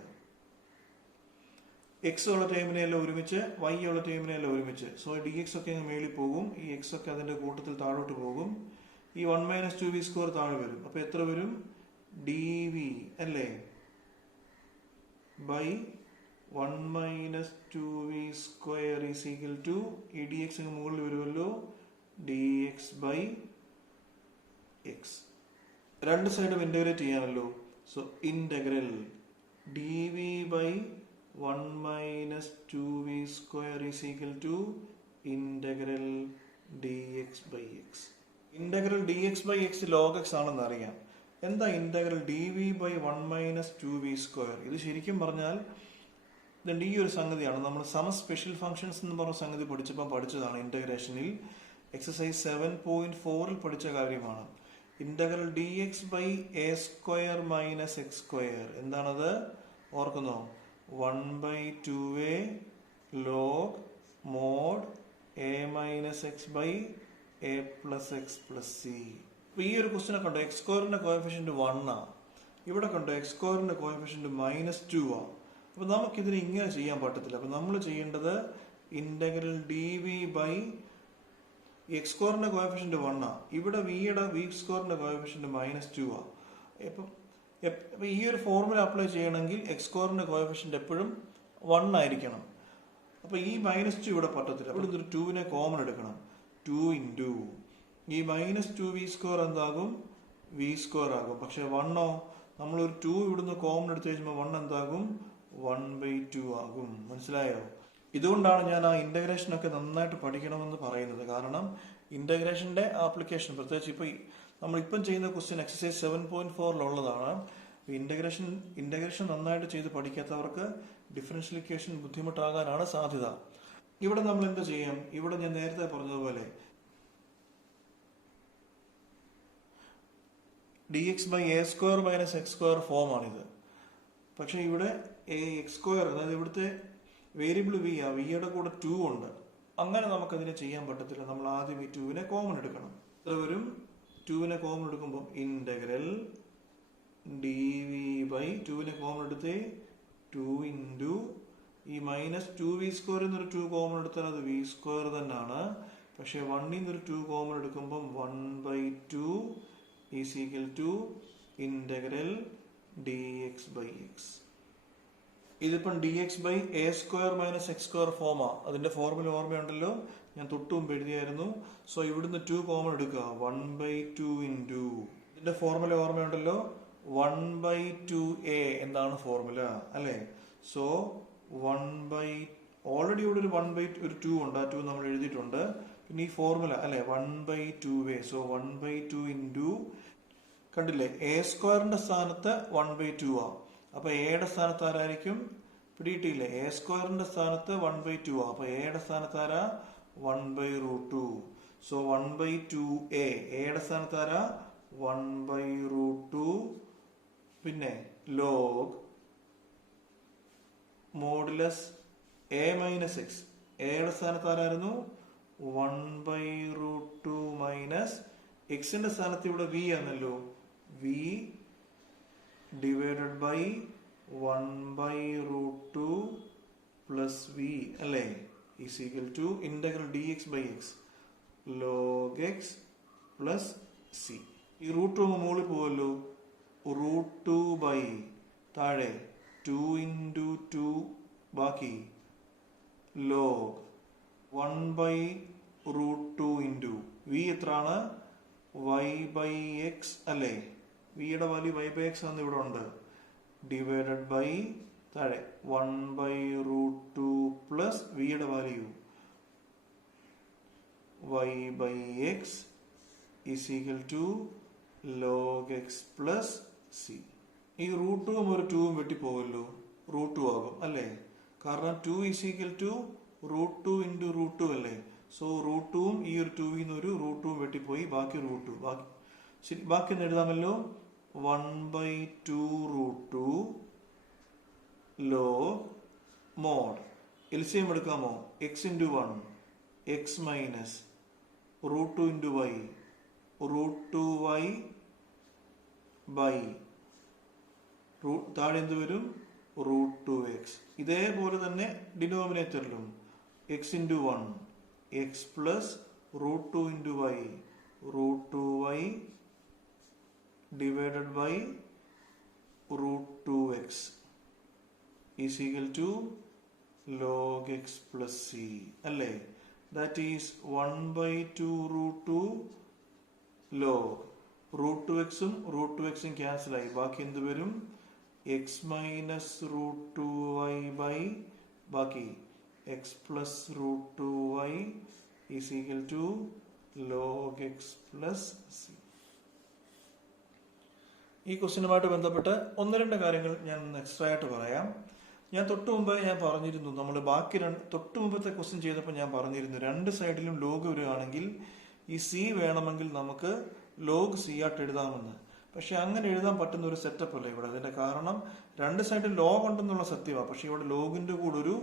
X ഉള്ള ടൈമിനെല്ലാം ഒരുമിച്ച്, വൈ ഉള്ള ടൈമിനെല്ലാം ഒരുമിച്ച്. സോ ഡി എക്സ് ഒക്കെ മേളിൽ പോകും, ഈ എക്സ് ഒക്കെ അതിന്റെ കൂട്ടത്തിൽ താഴോട്ട് പോകും. ഈ 1 മൈനസ് 2 വി സ്ക്വയർ താഴെ വരും. അപ്പൊ എത്ര വരും? ഡി വി അല്ലേ by 1 minus 2 v square is equal to, ഈ ഡി എക്സ് മുകളിൽ വരുമല്ലോ, ഡി എക്സ് ബൈ എക്സ്. രണ്ട് സൈഡും ഇന്റഗ്രേറ്റ് ചെയ്യാമല്ലോ. So integral d v by 1 minus 2 v square is equal to integral d x by x. Integral d x by x log x ആണെന്ന് അറിയാം. എന്താ integral d v by 1 minus 2 v square? ഇത് ശരിക്കും പറഞ്ഞാൽ ഇതിന്റെ ഈ ഒരു സംഗതിയാണ് നമ്മൾ സം സ്പെഷ്യൽ ഫംഗ്ഷൻസ് എന്ന് പറഞ്ഞ സംഗതി പഠിച്ചതാണ്. ഇന്റഗ്രേഷനിൽ എക്സസൈസ് 7.4 പഠിച്ച കാര്യമാണ്. Integral d x by a square minus x square എന്താണത് ഓർക്കുന്നോ? 1/2a log mod a minus x by a plus x plus c. ഈ ഒരു ക്വസ്റ്റിനെ കണ്ടോ, എക്സ് സ്ക്വയറിന്റെ കോഎഫിഷ്യന്റ് 1 ആ. ഇവിടെ കണ്ടോ എക്സ് സ്ക്വയറിന്റെ കോഎഫിഷ്യന്റ് -2 ആ. അപ്പൊ നമുക്കിതിന് ഇങ്ങനെ ചെയ്യാൻ പറ്റത്തില്ല. അപ്പൊ നമ്മൾ ചെയ്യേണ്ടത് integral d v by x സ്ക്വയറിന്റെ കോഎഫിഷ്യന്റ് 1 ആ. ഇവിടെ വിയുടെ വി സ്ക്വയറിന്റെ കോഎഫിഷ്യന്റ് -2 ആ. ഇപ്പൊ ഈ ഒരു ഫോർമുല അപ്ലൈ ചെയ്യണമെങ്കിൽ എക്സ് സ്ക്വയറിന്റെ കോഎഫിഷ്യന്റ് എപ്പോഴും 1 ആയിരിക്കണം. അപ്പൊ ഈ -2 ഇവിടെ പറ്റത്തില്ല. ഇവിടെ ഒരു 2നെ കോമൺ എടുക്കണം. 2 ഇൻറ്റു ഈ -2 വി സ്ക്വയർ എന്താകും? വി സ്ക്വയർ ആകും. പക്ഷെ 1ഓ നമ്മളൊരു 2 ഇവിടുന്ന് കോമൺ എടുത്തു കഴിയുമ്പോൾ 1 എന്താകും? 1/2 ആകും. മനസ്സിലായോ? ഇതുകൊണ്ടാണ് ഞാൻ ആ ഇന്റഗ്രേഷൻ ഒക്കെ നന്നായിട്ട് പഠിക്കണമെന്ന് പറയുന്നത്. കാരണം ഇന്റഗ്രേഷന്റെ ആപ്ലിക്കേഷൻ പ്രത്യേകിച്ച് ഇപ്പൊ നമ്മളിപ്പം ചെയ്യുന്ന ക്വസ്റ്റ്യൻ എക്സസൈസ് 7.4-ലുള്ളതാണ്. ഇന്റഗ്രേഷൻ നന്നായിട്ട് ചെയ്ത് പഠിക്കാത്തവർക്ക് ഡിഫറൻഷ്യൽ ഇക്വേഷൻ ബുദ്ധിമുട്ടാകാനാണ് സാധ്യത. ഇവിടെ നമ്മൾ എന്ത് ചെയ്യും? ഇവിടെ ഞാൻ നേരത്തെ പറഞ്ഞതുപോലെ dx/a² - ഫോം ആണിത്. പക്ഷെ ഇവിടെ x², അതായത് ഇവിടുത്തെ വേരിയബിൾ വി ആ, വിയുടെ കൂടെ 2 ഉണ്ട്. അങ്ങനെ നമുക്കതിനെ ചെയ്യാൻ പറ്റത്തില്ല. നമ്മൾ ആദ്യം ഈ 2നെ കോമൺ എടുക്കണം. വരും 2നെ കോമൺ എടുക്കുമ്പോൾ ഇന്റഗ്രൽ ഡി വി ബൈ 2നെ കോമൺ എടുത്തേ 2 ഇൻറ്റു ഈ -2 വി സ്ക്വയർ എന്നൊരു 2 കോമൺ എടുത്താൽ അത് വി സ്ക്വയർ തന്നെയാണ്. പക്ഷെ 1 നിന്നൊരു 2 കോമൺ എടുക്കുമ്പോൾ 1/2 is equal to integral dx/x. ഇതിപ്പം dx/a² - x² ഫോമാ. അതിന്റെ ഫോർമുല ഓർമ്മയുണ്ടല്ലോ, ഞാൻ തൊട്ട് മുമ്പ് എഴുതിയായിരുന്നു. സോ ഇവിടുന്ന് 2 കോമൺ എടുക്കുക. 1/2 ഇൻറ്റു ഇതിന്റെ ഫോർമുല ഓർമ്മയുണ്ടല്ലോ, 1/2a എന്താണ് ഫോർമുല അല്ലെ? സോ ഓൾറെഡി ഇവിടെ ഒരു 2 ഉണ്ട്. ആ 2 നമ്മൾ എഴുതിയിട്ടുണ്ട്. പിന്നെ ഈ ഫോർമുല അല്ലെ 1/2a. സോ 1/2 ഇൻറ്റു കണ്ടില്ലേ, a² സ്ഥാനത്ത് 1/2 ആ. അപ്പൊ എയുടെ സ്ഥാനത്ത് ആരായിരിക്കും? പിടിയിട്ടില്ലേ? a² സ്ഥാനത്ത് 1/2 ആ. അപ്പൊ എയുടെ സ്ഥാനത്ത് ആരാ? 1/√2. So 1/2a. എയുടെ സ്ഥാനത്ത് ആരാ? 1/√2. പിന്നെ ലോഗ് മോഡുലസ് a - x. എയുടെ സ്ഥാനത്ത് ആരായിരുന്നു? 1/√2 മൈനസ് എക്സിന്റെ സ്ഥാനത്ത് ഇവിടെ v ആണല്ലോ. v divided by 1/√2 plus v അല്ലേ, is equal to integral dx/x log x plus c. ഈ √2 മുകളിൽ പോവല്ലോ. √2 ബൈ താഴെ 2 ഇൻറ്റു 2 ബാക്കി ലോഗ് 1/√2 ഇൻറ്റു v എത്രയാണ്? y/x അല്ലേ? വിയുടെ വാല്യൂ y/x ആണ് ഇവിടെ ഉണ്ട്. ഡിവൈഡഡ് ബൈ താഴെ 1/√2 പ്ലസ് വിയുടെ value y/x is equal to log x plus c. ഈ √2 ഒരു 2 വെട്ടിപ്പോകല്ലോ, √2 ആകും അല്ലേ? കാരണം 2 ഈസ് ഈക്വൽ ടു √2 ഇൻറ്റു √2 അല്ലേ? സോ √2 ഈ ഒരു 2 ഒരു √2 വെട്ടിപ്പോയി, ബാക്കി √2. ബാക്കി ഒന്ന് എഴുതാമല്ലോ. 1/2√2 log മോഡ് എൽസിഎം എടുക്കാമോ? x into 1 x minus √2 into y √2y by താഴെ എന്ത് വരും? √2x. ഇതേപോലെ തന്നെ ഡിനോമിനേറ്ററിലും x into 1 x plus √2 into y √2y divided by √2x is equal to log x plus c അല്ലേ? ദാറ്റ് ഈസ് 1/2√2 log √2xും √2xും ക്യാൻസൽ ആയി. ബാക്കി എന്ത് വരും? x മൈനസ് √2y ബൈ ബാക്കി x plus √2y is equal to log x plus c. ഈ ക്വസ്റ്റ്യനുമായിട്ട് ബന്ധപ്പെട്ട് 1-2 കാര്യങ്ങൾ ഞാൻ എക്സ്ട്രാ ആയിട്ട് പറയാം. ഞാൻ തൊട്ട് മുമ്പ് ഞാൻ പറഞ്ഞിരുന്നു, നമ്മൾ ബാക്കി തൊട്ട് മുമ്പത്തെ ക്വസ്റ്റ്യൻ ചെയ്തപ്പോൾ ഞാൻ പറഞ്ഞിരുന്നു, രണ്ട് സൈഡിലും ലോഗ് വരികയാണെങ്കിൽ ഈ സി വേണമെങ്കിൽ നമുക്ക് ലോഗ് സി ആയിട്ട് എഴുതാമെന്ന്. പക്ഷെ അങ്ങനെ എഴുതാൻ പറ്റുന്ന ഒരു സെറ്റപ്പ് അല്ല ഇവിടെ. അതിന്റെ കാരണം രണ്ട് സൈഡിൽ ലോഗ് ഉണ്ടെന്നുള്ള സത്യമാണ്. പക്ഷെ ഇവിടെ ലോഗിന്റെ കൂടെ ഒരു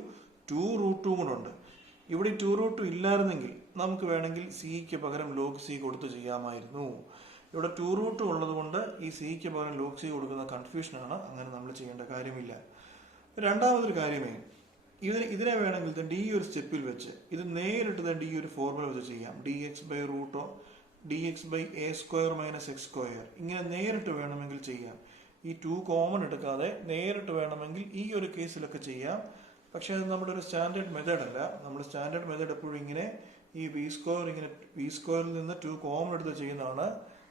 2√2 കൂടെ ഉണ്ട്. ഇവിടെ 2√2 ഇല്ലായിരുന്നെങ്കിൽ നമുക്ക് വേണമെങ്കിൽ സിക്ക് പകരം ലോഗ് സി കൊടുത്ത് ചെയ്യാമായിരുന്നു. ഇവിടെ 2√2 ഉള്ളത് കൊണ്ട് ഈ സിക്ക് പകരം ലോഗ് സി കൊടുക്കുന്ന കൺഫ്യൂഷനാണ്. അങ്ങനെ നമ്മൾ ചെയ്യേണ്ട കാര്യമില്ല. രണ്ടാമതൊരു കാര്യമേ, ഇതിനെ വേണമെങ്കിൽ ഈ ഒരു സ്റ്റെപ്പിൽ വെച്ച് ഇത് നേരിട്ട് ഈ ഒരു ഫോർമുല വെച്ച് ചെയ്യാം. dx/√dx/a² - ഇങ്ങനെ നേരിട്ട് വേണമെങ്കിൽ ചെയ്യാം. ഈ 2 കോമൺ എടുക്കാതെ നേരിട്ട് വേണമെങ്കിൽ ഈ ഒരു കേസിലൊക്കെ ചെയ്യാം. പക്ഷെ അത് നമ്മുടെ ഒരു സ്റ്റാൻഡേർഡ് മെത്തേഡ് അല്ല. നമ്മുടെ സ്റ്റാൻഡേർഡ് മെത്തേഡ് എപ്പോഴും ഇങ്ങനെ ഈ v²ൽ നിന്ന് 2 കോമൺ എടുത്ത് ചെയ്യുന്നതാണ്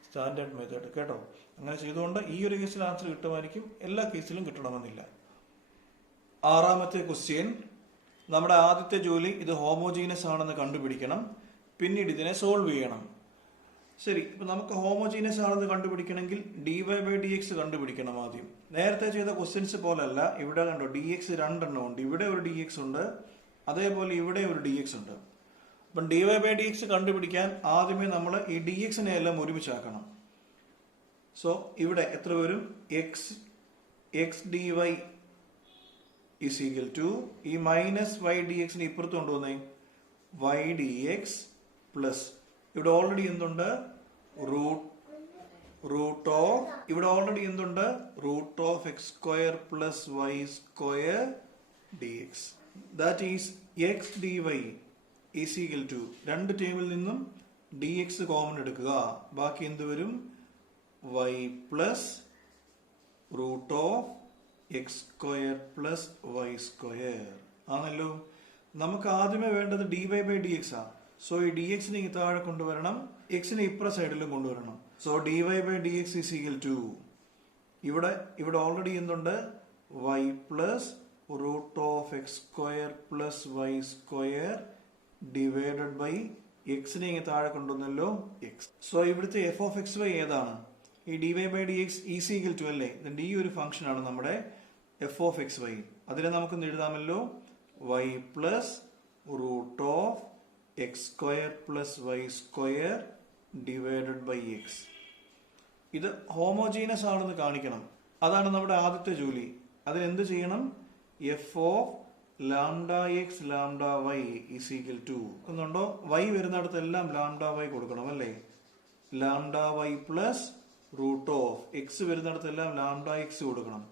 സ്റ്റാൻഡേർഡ് മെത്തേഡ് കേട്ടോ. അങ്ങനെ ചെയ്തുകൊണ്ട് ഈ ഒരു കേസിൽ ആൻസർ കിട്ടുമായിരിക്കും, എല്ലാ കേസിലും കിട്ടണമെന്നില്ല. ആറാമത്തെ ക്വസ്റ്റ്യൻ, നമ്മുടെ ആദ്യത്തെ ജോലി ഇത് ഹോമോജീനസ് ആണെന്ന് കണ്ടുപിടിക്കണം, പിന്നീട് ഇതിനെ സോൾവ് ചെയ്യണം. ശരി, ഇപ്പൊ നമുക്ക് ഹോമോജീനസ് ആണെന്ന് കണ്ടുപിടിക്കണമെങ്കിൽ dy/dx കണ്ടുപിടിക്കണം ആദ്യം. നേരത്തെ ചെയ്ത ക്വസ്റ്റ്യൻസ് പോലല്ല. ഇവിടെ കണ്ടോ dx 2 എണ്ണം ഉണ്ട്, ഇവിടെ ഒരു dx ഉണ്ട്, അതേപോലെ ഇവിടെ ഒരു dx ഉണ്ട്. അപ്പം dy/dx കണ്ടുപിടിക്കാൻ ആദ്യമേ നമ്മൾ ഈ dxനെ എല്ലാം ഒരുമിച്ചാക്കണം. സോ ഇവിടെ എത്ര വരും? x dy is equal to ഈ മൈനസ് y dx ഇപ്പുറത്ത് കൊണ്ടുവന്നേ y dx പ്ലസ് ഇവിടെ ഓൾറെഡി എന്തുണ്ട്? റൂട്ട് ഓഫ് ഇവിടെ ഓൾറെഡി എന്തുണ്ട്? √(x² + y² dx. That is x dy is equal to രണ്ട് ടേമിൽ നിന്നും dx കോമൺ എടുക്കുക, ബാക്കി എന്ത് വരും? y പ്ലസ് √(x² + y² ആണല്ലോ. നമുക്ക് ആദ്യമേ വേണ്ടത് dy/dx ആ. സോ ഈ dxനെ താഴെ കൊണ്ടുവരണം, xനെ ഇപ്പുറ സൈഡിലും കൊണ്ടുവരണം. സോ dy/dx is equal to ഇവിടെ ഓൾറെഡി എന്തുണ്ട്? y plus √(x² + y² divided by xനെ താഴെ കൊണ്ടുവന്നല്ലോ x. സോ ഇവിടുത്തെ f(x y) ഏതാണ്? ഈ dy/dx is equal to അല്ലേ? ഈ ഒരു ഫംഗ്ഷൻ ആണ് നമ്മുടെ f(x y). അതിനെ നമുക്ക് എഴുതാമല്ലോ y plus √(x² + y² divided by x. ഇത് ഹോമോജീനസ് ആണെന്ന് കാണിക്കണം. അതാണ് നമ്മുടെ ആദ്യത്തെ ജോലി. അതിനെന്ത് ചെയ്യണം? f(λx λy) is equal to എന്നുണ്ടോ? y വരുന്നിടത്തെല്ലാം λy കൊടുക്കണം അല്ലേ? λy പ്ലസ് √(x) വരുന്നിടത്തെല്ലാം λx കൊടുക്കണം.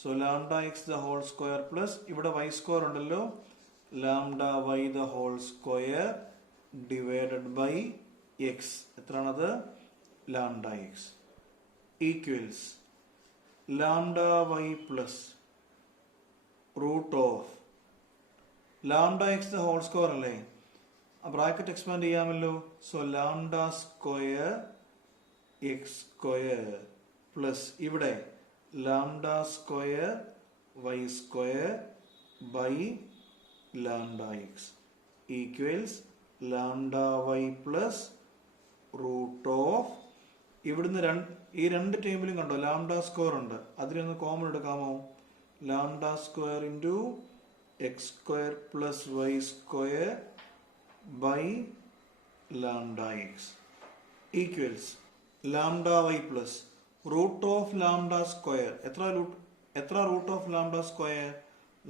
So λx the whole square plus ഇവിടെ y² ഉണ്ടല്ലോ, λy the whole square divided by x. എത്രയാണത്? λx equals λy plus √(λx the whole square അല്ലേ? Bracket expand ചെയ്യാമല്ലോ. So λ² x² plus ഇവിടെ λ² y² by λx equals λy plus ഇവിടുന്ന് ഈ രണ്ട് ടേബിളും കണ്ടോ λ² ഉണ്ട്, അതിനൊന്ന് കോമൺ എടുക്കാമോ? λ² into x² + y² by λx equals λy plus √(λ²) എത്ര √(λ²)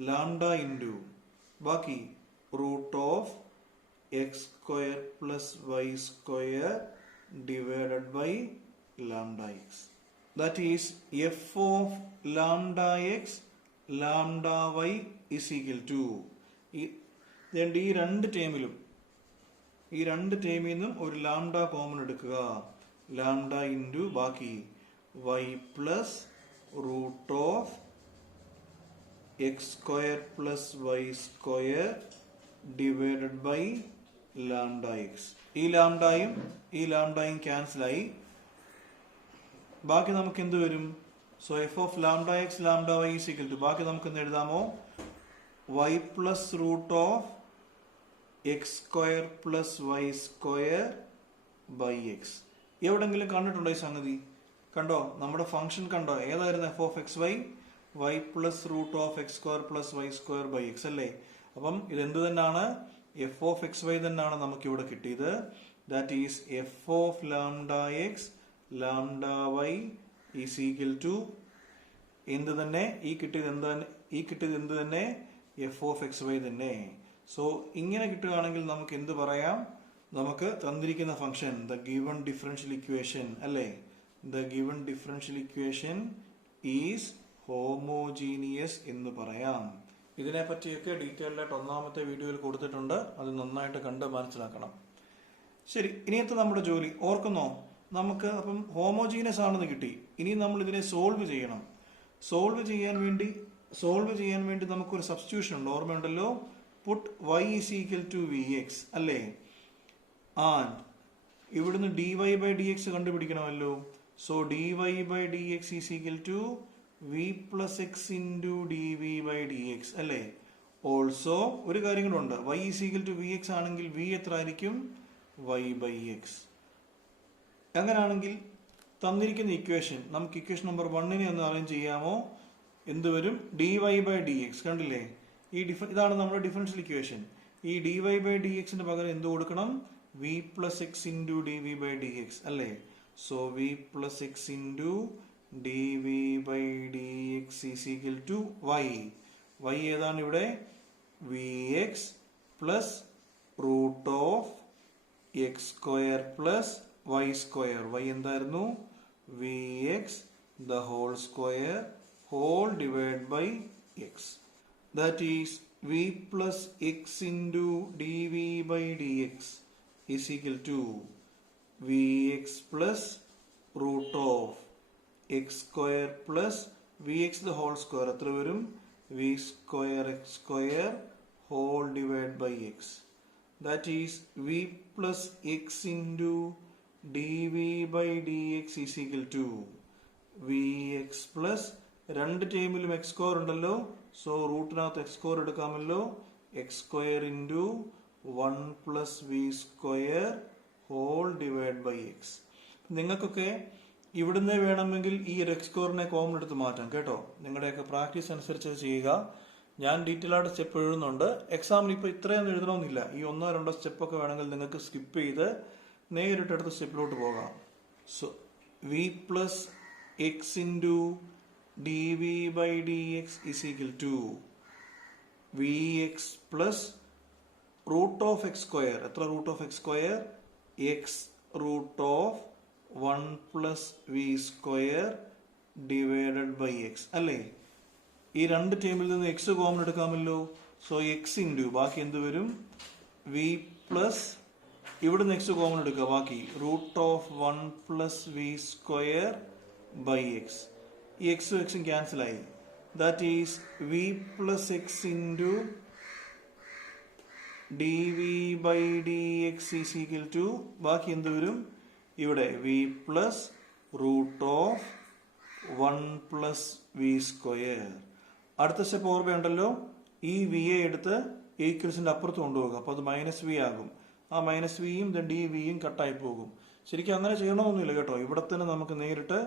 λ ഇൻറ്റു ബാക്കി √(x² + y² divided by λx. That is f(λx λy) is equal to ഈ രണ്ട് ടേമിലും ഈ രണ്ട് ടേമിൽ നിന്നും ഒരു ലാംഡ കോമൺ എടുക്കുക, ലാംഡ ഇൻറ്റു ബാക്കി y plus √(x² + y² divided by λx. ഈ ലാംഡയും ക്യാൻസൽ ആയി, ബാക്കി നമുക്ക് എന്ത് വരും? So f(λx λy) is equal to ബാക്കി നമുക്ക് എന്ത് എഴുതാമോ? y plus √(x² + y² by x. എവിടെങ്കിലും കണ്ടിട്ടുണ്ടോ ഈ സംഗതി? കണ്ടോ നമ്മുടെ ഫംഗ്ഷൻ കണ്ടോ? ഏതായിരുന്നു f(x y)? y plus √(x² + y² by x അല്ലേ? അപ്പം ഇതെന്ത് തന്നെയാണ്? f(x y) തന്നെയാണ് നമുക്ക് ഇവിടെ കിട്ടിയത്. That is f(λx λy) is equal to എന്ത് തന്നെ? ഈ കിട്ടിയത് എന്ത് തന്നെ? f(x y) തന്നെ. സോ ഇങ്ങനെ കിട്ടുകയാണെങ്കിൽ നമുക്ക് എന്ത് പറയാം? നമുക്ക് തന്നിരിക്കുന്ന function the given differential equation അല്ലേ? The given differential equation is homogeneous എന്ന് പറയാം. ഇതിനെ പറ്റിയൊക്കെ ഡീറ്റെയിൽഡ് ആയിട്ട് ഒന്നാമത്തെ വീഡിയോയിൽ കൊടുത്തിട്ടുണ്ട്. അത് നന്നായിട്ട് കണ്ട് മനസ്സിലാക്കണം. ശരി, ഇനിയത്തെ നമ്മുടെ ജോലി ഓർക്കുന്നോ? നമുക്ക് അപ്പം ഹോമോജീനിയസ് ആണെന്ന് കിട്ടി. ഇനി നമ്മൾ ഇതിനെ സോൾവ് ചെയ്യണം. സോൾവ് ചെയ്യാൻ വേണ്ടി നമുക്കൊരു സബ്സ്റ്റിറ്റ്യൂഷൻ ഉണ്ട്, ഓർമ്മയുണ്ടല്ലോ. Put y is equal to vx അല്ലേ? ആൻഡ് ഇവിടുന്ന് dy ബൈ dx കണ്ടുപിടിക്കണമല്ലോ. So dy by dx is equal to v plus x into dv by dx അല്ലേ? ഓൾസോ ഒരു കാര്യം കൂടെ ഉണ്ട്. y is equal to vx ആണെങ്കിൽ v എത്ര ആയിരിക്കും? y by x. അങ്ങനാണെങ്കിൽ തന്നിരിക്കുന്ന ഇക്വേഷൻ നമുക്ക് ഇക്വേഷൻ നമ്പർ 1 ഒന്ന് അറേഞ്ച് ചെയ്യാമോ? എന്ത് വരും? dy by dx. കണ്ടില്ലേ? ഇതാണ് നമ്മുടെ ഡിഫറൻഷ്യൽ ഇക്വേഷൻ. ഈ dy ബൈ dxന്റെ പകരം എന്ത് കൊടുക്കണം? v plus x into dv by dx അല്ലേ? So v plus x into dv by dx is equal to y. y ഏതാണ് ഇവിടെ? vx plus root of x square plus y square. y എന്തായിരുന്നു? vx the whole square whole divided by x. That is v plus x into dv by dx is equal to vx plus root of x square plus vx the whole square. എത്ര വരും? v square x square whole divided by x. That is v plus x into dv by dx is equal to vx plus രണ്ട് ടൈമിലും x square ഉണ്ടല്ലോ. So റൂട്ടിനകത്ത് x square എടുക്കാമല്ലോ. X square into 1 plus v square whole divide by x. നിങ്ങൾക്കൊക്കെ ഇവിടുന്ന് വേണമെങ്കിൽ ഈ ഒരു എക്സ് സ്ക്വയറിനെ കോമൺ എടുത്ത് മാറ്റാം കേട്ടോ. നിങ്ങളുടെയൊക്കെ പ്രാക്ടീസ് അനുസരിച്ച് ചെയ്യുക. ഞാൻ ഡീറ്റെയിൽ ആയിട്ട് സ്റ്റെപ്പ് എഴുതുന്നുണ്ട്. എക്സാമിന് ഇപ്പോൾ ഇത്രയൊന്നും എഴുതണമെന്നില്ല. ഈ 1-2 സ്റ്റെപ്പൊക്കെ വേണമെങ്കിൽ നിങ്ങൾക്ക് സ്കിപ്പ് ചെയ്ത് നേരിട്ട് അടുത്ത സ്റ്റെപ്പിലോട്ട് പോകാം. So v plus x into dv by dx is equal to vx plus root of x square. എത്ര root of x square? x root of 1 plus v square divided by x അല്ലേ? ഈ രണ്ട് ടേമിൽ നിന്ന് x കോമൺ എടുക്കാമല്ലോ. So x into ബാക്കി എന്ത് വരും? v പ്ലസ് ഇവിടുന്ന് x കോമൺ എടുക്കുക. ബാക്കി root of 1 plus v square by x. ഈ എക്സും എക്സും ക്യാൻസൽ ആയി. That is v plus x into d v by d x is equal to ബാക്കി എന്ത് വരും? ഇവിടെ v plus root of 1 plus v square. അടുത്ത സ്റ്റെപ്പ് ഓർമ്മയുണ്ടല്ലോ. ഈ വി എ എടുത്ത് ഈക്വൽസിന്റെ അപ്പുറത്ത് കൊണ്ടുപോകുക. അപ്പോൾ അത് മൈനസ് വി ആകും. ആ മൈനസ് വിയും ഡി വിയും കട്ടായി പോകും. ശരിക്കും അങ്ങനെ ചെയ്യണമെന്നില്ല കേട്ടോ. ഇവിടെ തന്നെ നമുക്ക് നേരിട്ട്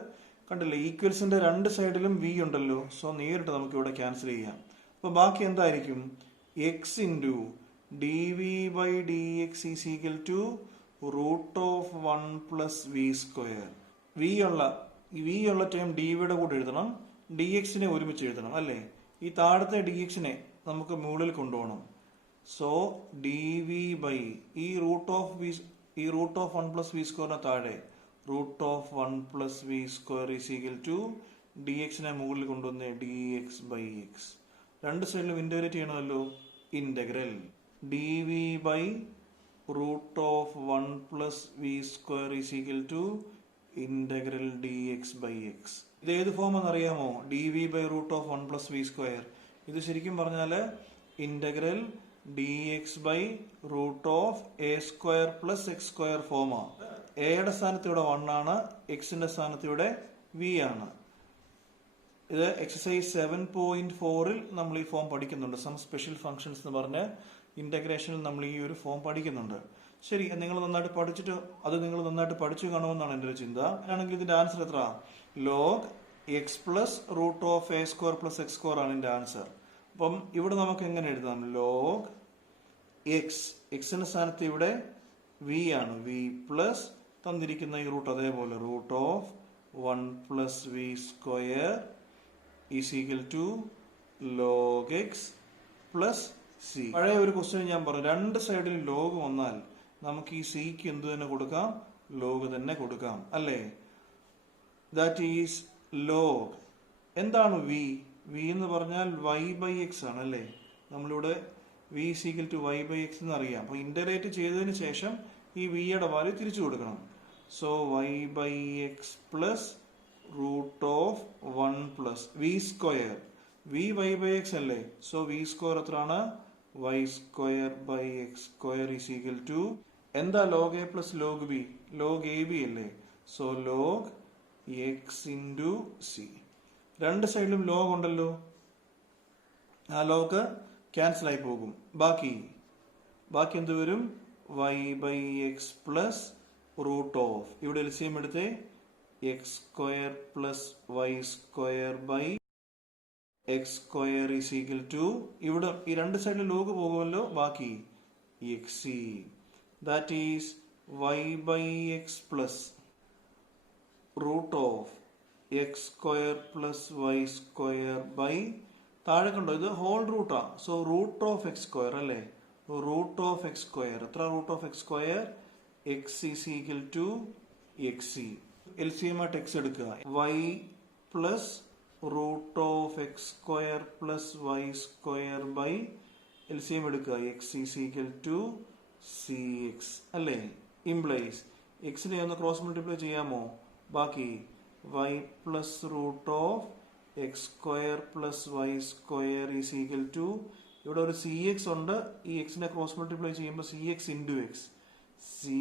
കണ്ടില്ലേ, ഈക്വൽസിന്റെ രണ്ട് സൈഡിലും വി ഉണ്ടല്ലോ. സോ നേരിട്ട് നമുക്ക് ഇവിടെ ക്യാൻസൽ ചെയ്യാം. അപ്പൊ ബാക്കി എന്തായിരിക്കും? X into d v by d x is equal to root of 1 plus v square. V ഉള്ള ടേം ഡി വിയുടെ കൂടെ എഴുതണം, ഡി എക്സിനെ ഒരുമിച്ച് എഴുതണം അല്ലേ? ഈ താഴത്തെ ഡി എക്സിനെ നമുക്ക് മുകളിൽ കൊണ്ടുപോകണം. സോ ഡി വി ബൈ ഈ റൂട്ട് ഓഫ് 1 പ്ലസ് വി സ്ക്വയറിന് താഴെ root of 1 plus v square is equal to d എക്സിനെ മുകളിൽ കൊണ്ടുവന്ന് ഡി എക്സ് ബൈ എക്സ്. രണ്ട് സൈഡിലും ഇന്റഗ്രേറ്റ് ചെയ്യണമല്ലോ. Integral d v by root of 1 plus v square is equal to integral d x by x. ഇത് ഏത് form എന്നറിയാമോ? D v by root of 1 plus v square. ഇത് ശരിക്കും പറഞ്ഞാൽ integral d x by root of a square plus x square ഫോമാണ്. എയുടെ സ്ഥാനത്ത് ഇവിടെ 1 ആണ്, എക്സിന്റെ സ്ഥാനത്ത് ഇവിടെ വി ആണ്. ഇത് എക്സസൈസ് 7.4 നമ്മൾ ഈ ഫോം പഠിക്കുന്നുണ്ട്. സം സ്പെഷ്യൽ ഫംഗ്ഷൻസ് എന്ന് പറഞ്ഞ് ഇന്റഗ്രേഷനിൽ നമ്മൾ ഈ ഒരു ഫോം പഠിക്കുന്നുണ്ട്. ശരി, നിങ്ങൾ നന്നായിട്ട് പഠിച്ചു കാണുമെന്നാണ് എൻ്റെ ഒരു ചിന്ത. ആണെങ്കിൽ ഇതിന്റെ ആൻസർ എത്ര? Log x plus root of a square plus x square ആണ് ഇതിന്റെ ആൻസർ. അപ്പം ഇവിടെ നമുക്ക് എങ്ങനെ എഴുതാം? ലോഗ് എക്സിന്റെ സ്ഥാനത്ത് ഇവിടെ വി ആണ്. വി പ്ലസ് തന്നിരിക്കുന്ന ഈ റൂട്ട് അതേപോലെ root of 1 plus v square is equal to log x plus c. പഴയ ഒരു ക്വസ്റ്റ്യൻ ഞാൻ പറഞ്ഞു, രണ്ട് സൈഡിൽ ലോഗ് വന്നാൽ നമുക്ക് ഈ സിക്ക് എന്ത് തന്നെ കൊടുക്കാം? ലോഗ് തന്നെ കൊടുക്കാം അല്ലേ? ദാറ്റ് ഈസ് ലോഗ് എന്താണ് വി? വി എന്ന് പറഞ്ഞാൽ y ബൈ എക്സ് ആണ് അല്ലേ? നമ്മളിവിടെ v is equal to y by x എന്ന് അറിയാം. അപ്പോൾ ഇന്റഗ്രേറ്റ് ചെയ്തതിന് ശേഷം ഈ വിയുടെ വാല്യൂ തിരിച്ചു കൊടുക്കണം. So y by x plus root of 1 plus v square. V y by x അല്ലേ? സോ വി സ്ക്വയർ എത്രയാണ്? y square by x square is equal to എന്താ? Log a plus log b. Log a b അല്ലേ? So log x into c. രണ്ട് സൈഡിലും log ഉണ്ടല്ലോ, ആ log cancel ആയി പോകും. ബാക്കി എന്ത് വരും? y by x plus root of, ഇവിടെ എൽസിയം എടുത്തേ, x square plus y square by x square is equal to, ഇവിടെ ഈ രണ്ട് സൈഡിൽ ലോഗ് പോകുമല്ലോ, ബാക്കി x c. That is y by x plus root of x square plus y square by, താഴെ കണ്ടോ ഇത് ഹോൾ റൂട്ടാ, so root of x square അല്ലേ? റൂട്ട് ഓഫ് എക്സ് സ്ക്വയർ എത്ര? Root of x square x is equal to X c. LCM ആയിട്ട് x എടുക്കുക, y plus root of x square plus y square by LCM എടുക്കുക, x is equal to c x അല്ലേ? Implies എക്സിനെ ഒന്ന് cross multiply ചെയ്യാമോ? ബാക്കി y plus root of x square plus y square is equal to, ഇവിടെ ഒരു c x ഉണ്ട്, ഈ എക്സിനെ ക്രോസ് മൾട്ടിപ്ലൈ ചെയ്യുമ്പോൾ c x into x, c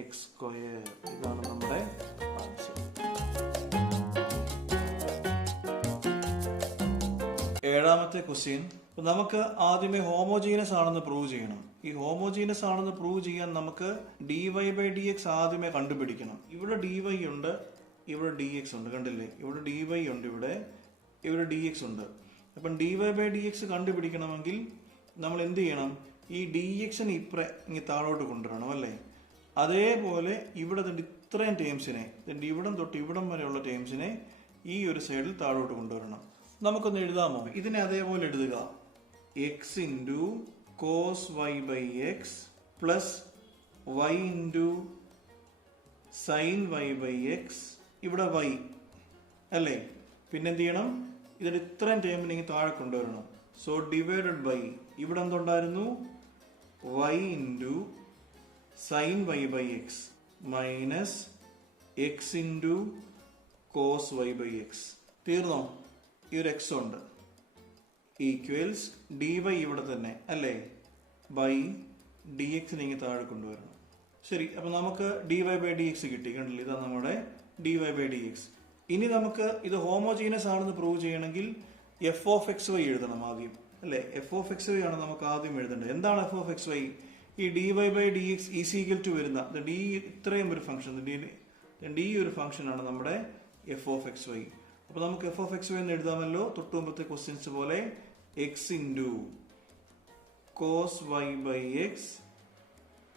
x square. ഇതാണ് നമ്മുടെ ആൻസർ. ഏഴാമത്തെ ക്വസ്റ്റ്യൻ. നമുക്ക് ആദ്യമേ ഹോമോജീനസ് ആണെന്ന് പ്രൂവ് ചെയ്യണം. ഈ ഹോമോജീനസ് ആണെന്ന് പ്രൂവ് ചെയ്യാൻ നമുക്ക് dy ബൈ ഡി എക്സ് ആദ്യമേ കണ്ടുപിടിക്കണം. ഇവിടെ dy ഉണ്ട്, ഇവിടെ dx ഉണ്ട്, കണ്ടില്ലേ? ഇവിടെ dy ഉണ്ട്, ഇവിടെ dx ഉണ്ട്. അപ്പം dy ബൈ ഡി എക്സ് കണ്ടുപിടിക്കണമെങ്കിൽ നമ്മൾ എന്ത് ചെയ്യണം? ഈ dxനെ ഇങ്ങ് താഴോട്ട് കൊണ്ടുവരണം അല്ലേ? അതേപോലെ ഇവിടെ ഇത്രയും ടേംസിനെ, ഇവിടം തൊട്ട് ഇവിടം വരെയുള്ള ടേംസിനെ ഈ ഒരു സൈഡിൽ താഴോട്ട് കൊണ്ടുവരണം. നമുക്കൊന്ന് എഴുതാമോ? ഇതിനെ അതേപോലെ എഴുതുക, x into cos y by x plus y into sign y by x, ഇവിടെ y അല്ലേ? പിന്നെ എന്ത് ചെയ്യണം? ഇതിന്റെ ഇത്രയും ടേമിനെ താഴെ കൊണ്ടുവരണം. സോ ഡിവൈഡഡ് ബൈ, ഇവിടെ എന്തുണ്ടായിരുന്നു? y into sign y by x minus x into cos y by x. തീർന്നോ? ഈ ഒരു എക്സ് ഉണ്ട്, ഈക്വൽസ് dy ഇവിടെ തന്നെ അല്ലേ? ബൈ ഡി എക്സിനെ ഇങ്ങനെ താഴെ കൊണ്ടുവരണം. ശരി, അപ്പൊ നമുക്ക് dy ബൈ ഡി എക്സ് കിട്ടി, കണ്ടില്ല? ഇതാണ് നമ്മുടെ dy ബൈ ഡി എക്സ്. ഇനി നമുക്ക് ഇത് ഹോമോജീനസ് ആണെന്ന് പ്രൂവ് ചെയ്യണമെങ്കിൽ എഫ് ഓഫ് എക്സ് വൈ എഴുതണം ആദ്യം അല്ലേ? എഫ് ഓഫ് എക്സ് വൈ ആണ് നമുക്ക് ആദ്യം എഴുതേണ്ടത്. എന്താണ് എഫ് ഓഫ് എക്സ് വൈ? ഈ dy by d x is equal to വരുന്ന ഡി, ഇത്രയും ഒരു ഫംഗ്ഷൻ, ഡി ഒരു ഫംഗ്ഷൻ ആണ് നമ്മുടെ എഫ് ഓഫ് എക്സ് വൈ. അപ്പൊ നമുക്ക് എഫ് ഓഫ് എക്സ് വൈ എന്ന് എഴുതാമല്ലോ, തൊട്ട് മുമ്പത്തെ ക്വസ്റ്റ്യൻസ് പോലെ. X into cos y by x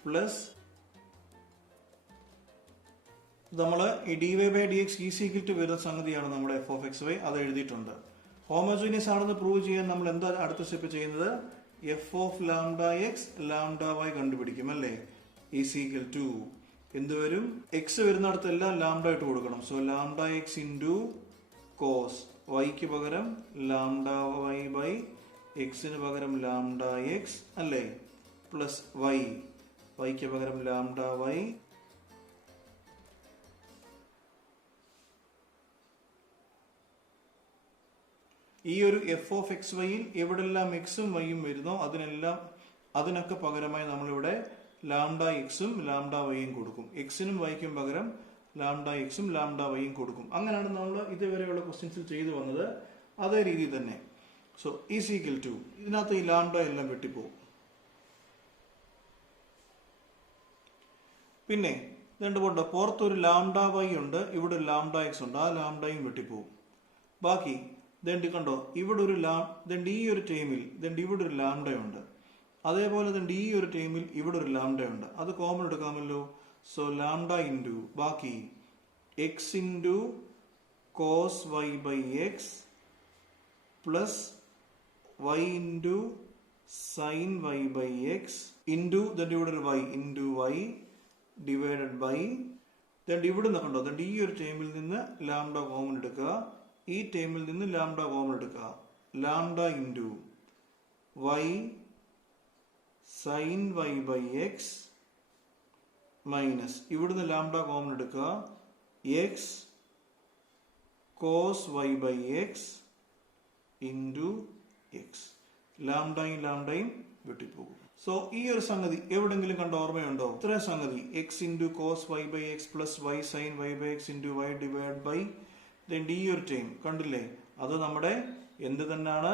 plus നമ്മൾ ഈ dy by d x is equal to വരുന്ന സംഗതിയാണ് നമ്മുടെ എഫ് ഓഫ് എക്സ് വൈ, അത് എഴുതിയിട്ടുണ്ട്. ഹോമോജീനിയസ് ആണെന്ന് പ്രൂവ് ചെയ്യാൻ നമ്മൾ എന്താ അടുത്ത സ്റ്റെപ്പ് ചെയ്യുന്നത്? F of lambda x lambda y കണ്ടുപിടിക്കും അല്ലേ? ഈസ് ഈക്വൽ ടു എന്ത് വരും? എക്സ് വരുന്നിടത്തെല്ലാം ലാംഡ ഇട്ട് കൊടുക്കണം. So lambda x into cos, വൈക്ക് പകരം ലാംഡ വൈ ബൈ എക്സിന് പകരം ലാംഡ എക്സ് അല്ലേ? പ്ലസ് വൈക്ക് പകരം ലാംഡ വൈ ഈ ഒരു എഫ് ഓഫ് എക്സ് വൈയിൽ എവിടെല്ലാം എക്സും വൈയും വരുന്നോ അതിനൊക്കെ പകരമായി നമ്മളിവിടെ ലാംഡ എക്സും ലാംഡ വൈയും കൊടുക്കും. എക്സിനും വൈക്കും പകരം ലാംഡ എക്സും ലാംഡ വൈയും കൊടുക്കും. അങ്ങനെയാണ് നമ്മൾ ഇതുവരെയുള്ള ക്വസ്റ്റ്യൻസിൽ ചെയ്തു വന്നത്, അതേ രീതി തന്നെ. സോ ഈസ് ഈക്വൽ ടു, ഇതിനകത്ത് ഈ ലാംഡ എല്ലാം വെട്ടിപ്പോകും. പിന്നെ രണ്ടുകൊണ്ട് പുറത്തൊരു ലാംഡ വൈ ഉണ്ട്, ഇവിടെ ഒരു ലാംഡ എക്സ് ഉണ്ട്, ആ ലാംഡയും വെട്ടിപ്പോകും. ബാക്കി കണ്ടോ, ഇവിടെ ഒരു ഈ ഒരു ടൈമിൽ ഇവിടെ ഒരു ലാംഡ ഉണ്ട്, അതേപോലെ ഈ ഒരു ടൈമിൽ ഇവിടെ ഒരു ലാംഡ ഉണ്ട്, അത് കോമൺ എടുക്കാമല്ലോ. സോ ലാംഡ ഇൻറ്റു ബാക്കി x into cos y by x plus y into sign y by x into ഇവിടെ ഒരു y into y divided by ഇവിടെ നിന്ന് കണ്ടോ, ഈ ഒരു ടൈമിൽ നിന്ന് ലാംഡ കോമൺ എടുക്കുക, ഈ ടേമിൽ നിന്ന് ലാംഡ കോമൺ എടുക്കുക. Lambda into y sine y by x minus ഇവിടുന്ന് ലാംഡ കോമൺ എടുക്കുക x cos y by x into x. ലാംഡയും ലാംഡയും വെട്ടിപ്പോകും. സോ ഈ ഒരു സംഗതി എവിടെങ്കിലും കണ്ട ഓർമ്മയുണ്ടോ? ഇത്രയും സംഗതി x into cos y by x plus y sine y by x into y divide by ഈ ഒരു ടൈം കണ്ടില്ലേ? അത് നമ്മുടെ എന്ത് തന്നെയാണ്?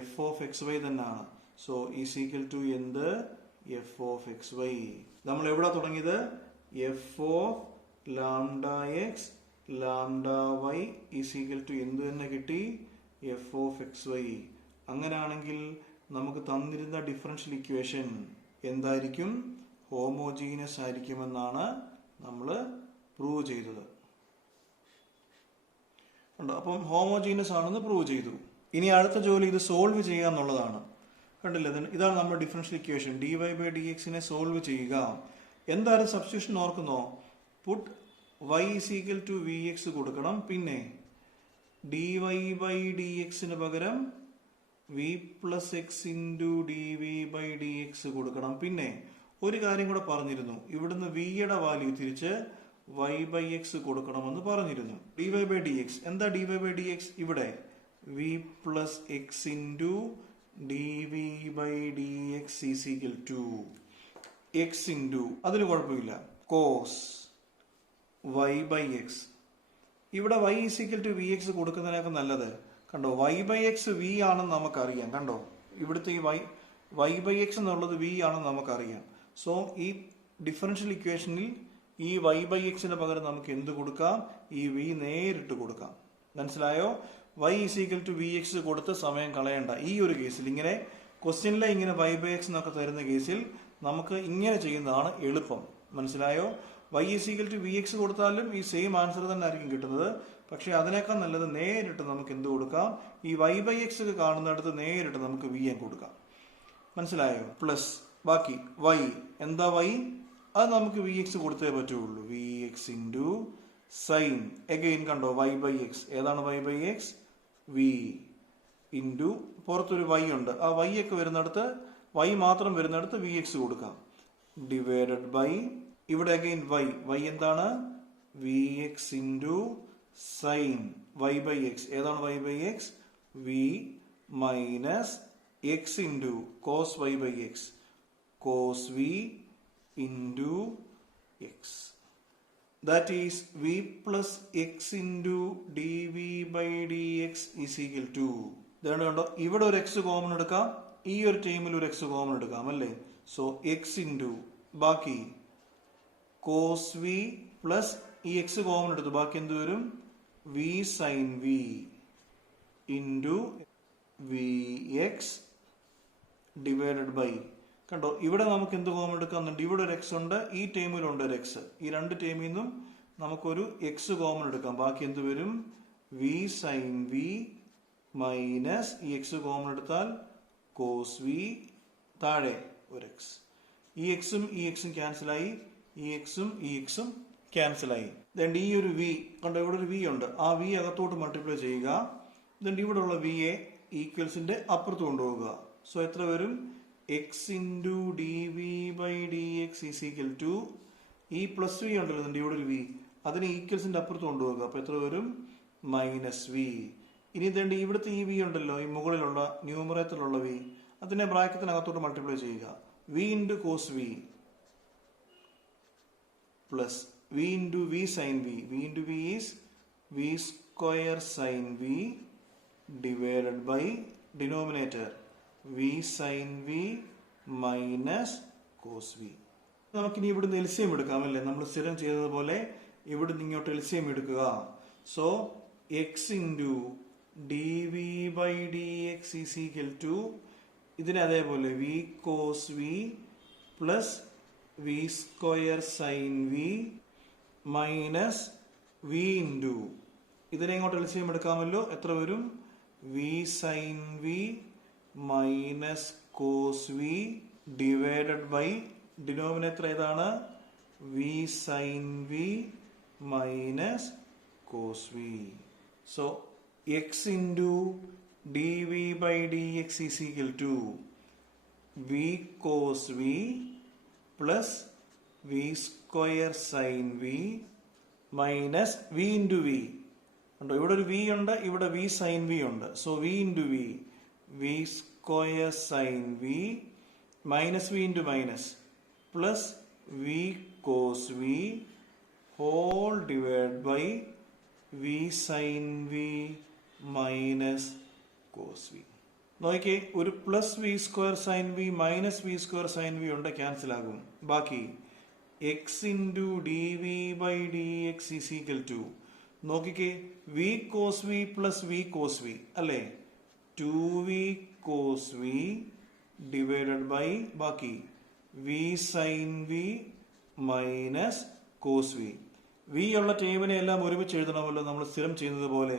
എഫ് ഓഫ് എക്സ് വൈ തന്നെയാണ്. സോ ഈസ് ഈക്വൽ ടു എന്ത്? F of x y. നമ്മൾ എവിടെ തുടങ്ങിയത്? F of lambda x lambda y is equal to എന്ത് തന്നെ കിട്ടി? F of x y. അങ്ങനെയാണെങ്കിൽ നമുക്ക് തന്നിരുന്ന ഡിഫറൻഷ്യൽ ഇക്വേഷൻ എന്തായിരിക്കും? ഹോമോജീനിയസ് ആയിരിക്കുമെന്നാണ് നമ്മൾ പ്രൂവ് ചെയ്തത്. അപ്പം ഹോമോജീനിയസ് ആണെന്ന് പ്രൂവ് ചെയ്തു. ഇനി അടുത്ത ജോലി ഇത് സോൾവ് ചെയ്യുക എന്നുള്ളതാണ്. കണ്ടില്ലേ? ഇതാണ് നമ്മുടെ differential equation. D y by d എക്സിനെ സോൾവ് ചെയ്യുക. എന്തായാലും സബ്സ്റ്റിറ്റ്യൂഷൻ ഓർക്കുന്നോ? Put y is equal to v x കൊടുക്കണം. പിന്നെ ഡി വൈ ബൈ ഡി എക്സിന് പകരം v plus x into d v by d x കൊടുക്കണം. പിന്നെ ഒരു കാര്യം കൂടെ പറഞ്ഞിരുന്നു, ഇവിടുന്ന് വിയുടെ വാല്യൂ തിരിച്ച് വൈ ബൈ എക്സ് കൊടുക്കണമെന്ന് പറഞ്ഞിരുന്നു. D y by d x എന്താ? D y by d x ഇവിടെ v plus x into d v by d x is equal to x into അതിന് കുഴപ്പമില്ല കോസ് വൈ ബൈ എക്സ്. ഇവിടെ y is equal to v x കൊടുക്കുന്നതിനൊക്കെ നല്ലത് കണ്ടോ, y by x V ആണെന്ന് നമുക്കറിയാം. കണ്ടോ, ഇവിടുത്തെ ഈ വൈ ബൈ എക്സ് എന്നുള്ളത് വി ആണെന്ന് നമുക്കറിയാം. സോ ഈ ഡിഫറൻഷ്യൽ ഇക്വേഷനിൽ ഈ വൈ ബൈ എക്സിന് പകരം നമുക്ക് എന്ത് കൊടുക്കാം? ഈ വി നേരിട്ട് കൊടുക്കാം. മനസ്സിലായോ? Y is equal to v x കൊടുത്ത് സമയം കളയണ്ട. ഈ ഒരു കേസിൽ ഇങ്ങനെ ക്വസ്റ്റ്യനിലെ ഇങ്ങനെ വൈ ബൈ എക്സ് എന്നൊക്കെ തരുന്ന കേസിൽ നമുക്ക് ഇങ്ങനെ ചെയ്യുന്നതാണ് എളുപ്പം. മനസ്സിലായോ? Y is equal to v x കൊടുത്താലും ഈ സെയിം ആൻസർ തന്നെ ആയിരിക്കും കിട്ടുന്നത്. പക്ഷെ അതിനേക്കാൾ നല്ലത് നേരിട്ട് നമുക്ക് എന്ത് കൊടുക്കാം? ഈ വൈ ബൈ എക്സ് കാണുന്നിടത്ത് നേരിട്ട് നമുക്ക് വി എൻ കൊടുക്കാം. മനസ്സിലായോ? പ്ലസ് ബാക്കി വൈ എന്താ? വൈ അത് നമുക്ക് വി എക്സ് കൊടുത്തേ പറ്റുള്ളൂ. V x into sine again കണ്ടോ വൈ ബൈ എക്സ്. ഏതാണ് y by x? V into പുറത്തൊരു വൈ ഉണ്ട്. ആ വൈ ഒക്കെ വരുന്നിടത്ത് വൈ മാത്രം വരുന്നിടത്ത് വി എക്സ് കൊടുക്കാം. ഡിവൈഡഡ് ബൈ ഇവിടെ അഗെയിൻ വൈ എന്താണ്? V x into sign y by x. ഏതാണ് y by x? V minus x into cos y by x cos v into x. That is v plus x into dv by dx is equal to കണ്ടോ ഇവിടെ ഒരു X common എടുക്കാം, ഈ ഒരു ടൈമിൽ ഒരു X common എടുക്കാം അല്ലേ? സോ എക്സ് ഇൻറ്റു ബാക്കി കോസ് വി പ്ലസ് ഈ എക്സ് കോമൺ എടുത്തു, ബാക്കി എന്ത് വരും? V sign v into v x divided by കണ്ടോ ഇവിടെ നമുക്ക് എന്ത് കോമൺ എടുക്കാന്നുണ്ട്? ഇവിടെ ഒരു എക്സ് ഉണ്ട്, ഈ ടൈമിലുണ്ട് ഒരു എക്സ്. ഈ രണ്ട് ടൈമിൽ നിന്നും നമുക്കൊരു എക്സ് കോമൺ എടുക്കാം. ബാക്കി എന്ത് വരും? വി സൈൻ വി മൈനസ് ഈ എക്സ് കോമൺ എടുത്താൽ കോസ് വി താഴെ ഒരു എക്സ്. ഈ എക്സും ക്യാൻസലായി, ഈ എക്സും ക്യാൻസലായി. ദെൻ ഈ ഒരു വി കണ്ടോ ഇവിടെ ഒരു വി ഉണ്ട്, ആ വി അകത്തോട്ട് മൾട്ടിപ്ലൈ ചെയ്യുക. ദെൻ ഇവിടെ ഉള്ള വി എ ഈക്വൽസിന്റെ അപ്പുറത്ത് കൊണ്ടുപോകുക. സോ എത്ര വരും? X into d v by d x is equal to ഈ പ്ലസ് വി ഉണ്ടല്ലോ ഇവിടെ ഒരു വി, അതിന് ഈക്വൽസിന്റെ അപ്പുറത്ത് കൊണ്ടുപോകുക. അപ്പൊ എത്ര വരും? Minus v. ഇനി ഇതേണ്ട ഇവിടുത്തെ ഈ വി ഉണ്ടല്ലോ, ഈ മുകളിലുള്ള ന്യൂമറേറ്ററിലുള്ള വി, അതിനെ ബ്രാക്കറ്റിനകത്തോട്ട് മൾട്ടിപ്ലൈ ചെയ്യുക. V into cos v plus v into v sign v. V into v is v square sign v divided by denominator v sign v minus cos v. നമുക്കിനി ഇവിടുന്ന് എൽസിയം എടുക്കാം അല്ലേ? നമ്മൾ സ്ഥിരം ചെയ്തതുപോലെ ഇവിടുന്ന് ഇങ്ങോട്ട് എൽസിയം എടുക്കുക. So x into d v by d x is equal to ഇതിന് അതേപോലെ v cos v plus v square sign v minus v into ഇതിനെ ഇങ്ങോട്ട് എൽസിയം എടുക്കാമല്ലോ. എത്ര വരും? V sign v minus cos v divided by denominator ഏതാണ്? V sign v minus cos v. So x into dv by dx is equal to v cos v plus v square sin v minus v into v. ഉണ്ടോ, ഇവിടെ ഒരു v ഉണ്ട്, ഇവിടെ v sin v ഉണ്ട്. So v into v square sin v minus v into minus plus v cos v whole divided by v sin v minus cos v. നോക്കിയേ, ഒരു plus v square sign v minus v square sign v ഉണ്ട്, cancel ആകും. ബാക്കി x into d v by d x is equal to, നോക്കിക്കേ, v cos v plus v cos v അല്ലേ, 2v cos v divided by ബാക്കി v sign v minus cos v. V ഉള്ള ടേമിനെ എല്ലാം ഒരുമിച്ച് എഴുതണമല്ലോ നമ്മൾ സ്ഥിരം ചെയ്യുന്നത് പോലെ.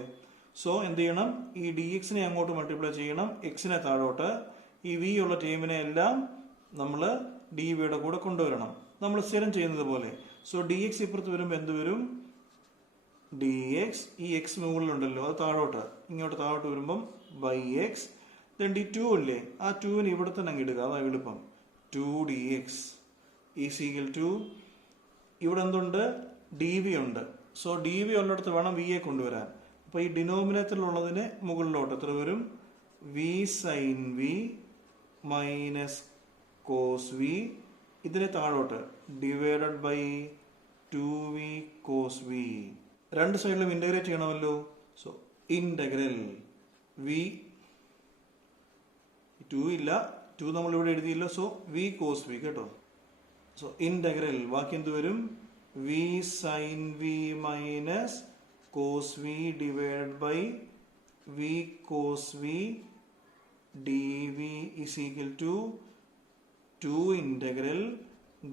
സോ എന്ത് ചെയ്യണം, ഈ ഡി എക്സിനെ അങ്ങോട്ട് മൾട്ടിപ്ലൈ ചെയ്യണം, എക്സിനെ താഴോട്ട്, ഈ വി ഉള്ള ടേമിനെ എല്ലാം നമ്മൾ ഡി വിയുടെ കൂടെ കൊണ്ടുവരണം, നമ്മൾ സ്ഥിരം ചെയ്യുന്നത് പോലെ. സോ ഡി എക്സ് ഇപ്പുറത്ത് വരുമ്പോൾ എന്ത് വരും, ഡി എക്സ്, ഈ എക്സ് മുകളിലുണ്ടല്ലോ അത് താഴോട്ട്, ഇങ്ങോട്ട് താഴോട്ട് വരുമ്പം ബൈ എക്സ്, ദെൻ ഡി 2 ഇല്ലേ, ആ 2വിന് ഇവിടെ തന്നെ അങ്ങ് ഇടുക, അതാ എളുപ്പം. 2dx ഈസ് ഈക്വൽ ടു, ഇവിടെ എന്തുണ്ട്, ഡി വി ഉണ്ട്. സോ ഡി വി ഉള്ളിടത്ത് വേണം വി എ കൊണ്ടുവരാൻ. അപ്പൊ ഈ ഡിനോമിനേറ്ററിലുള്ളതിന് മുകളിലോട്ട് എത്ര വരും, v sign v minus cos v, ഇതിനെ താഴോട്ട് divided by 2v cos V. രണ്ട് സൈഡിലും ഇന്റഗ്രേറ്റ് ചെയ്യണമല്ലോ. സോ ഇന്റഗ്രൽ വി, 2 ഇല്ല, 2 നമ്മൾ ഇവിടെ എഴുതിയില്ല, സോ വി കോസ് വി കേട്ടോ. സോ ഇന്റഗ്രൽ ബാക്കി എന്ത് വരും, v sign v minus cos v divided by v cos v d v is equal to 2 integral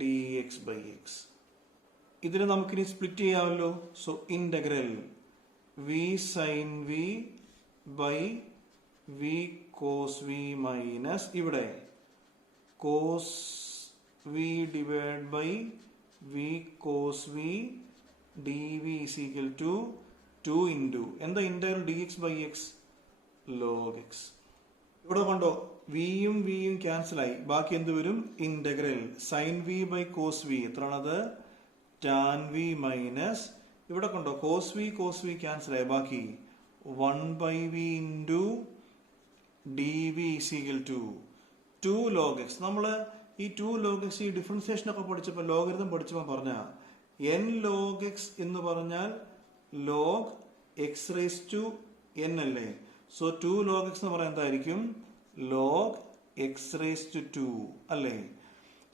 d x by x. ഇതിനെ നമുക്കിനി സ്പ്ലിറ്റ് ചെയ്യാമല്ലോ. So integral v sign v by v cos v minus ഇവിടെ cos v divide by v cos v d v is equal to 2 into എന്താ integral d x by x, log x. ഇവിടെ കണ്ടോ, വിയും വിയും ക്യാൻസലായി, ബാക്കി എന്ത് വരും, integral sine v by cos v എത്രയാണത്, ടാൻ വി മൈനസ്, ഇവിടെ കണ്ടോ കോസ് വി ക്യാൻസലായി, ബാക്കി 1 by v into d v is equal to 2 log x. നമ്മൾ ഈ 2 ലോഗ് എക്സ് ഈ ഡിഫറൻസിയേഷൻ ഒക്കെ പഠിച്ചപ്പോൾ ലോഗരിതം പഠിച്ചപ്പോൾ പറഞ്ഞ എൻ ലോഗ് എക്സ് എന്ന് പറഞ്ഞാൽ log x raise to n അല്ലേ. സോ 2 ലോഗ് എക്സ് എന്ന് പറയാൻ എന്തായിരിക്കും, ലോഗ് എക്സ് റേസ് ടു 2 അല്ലേ.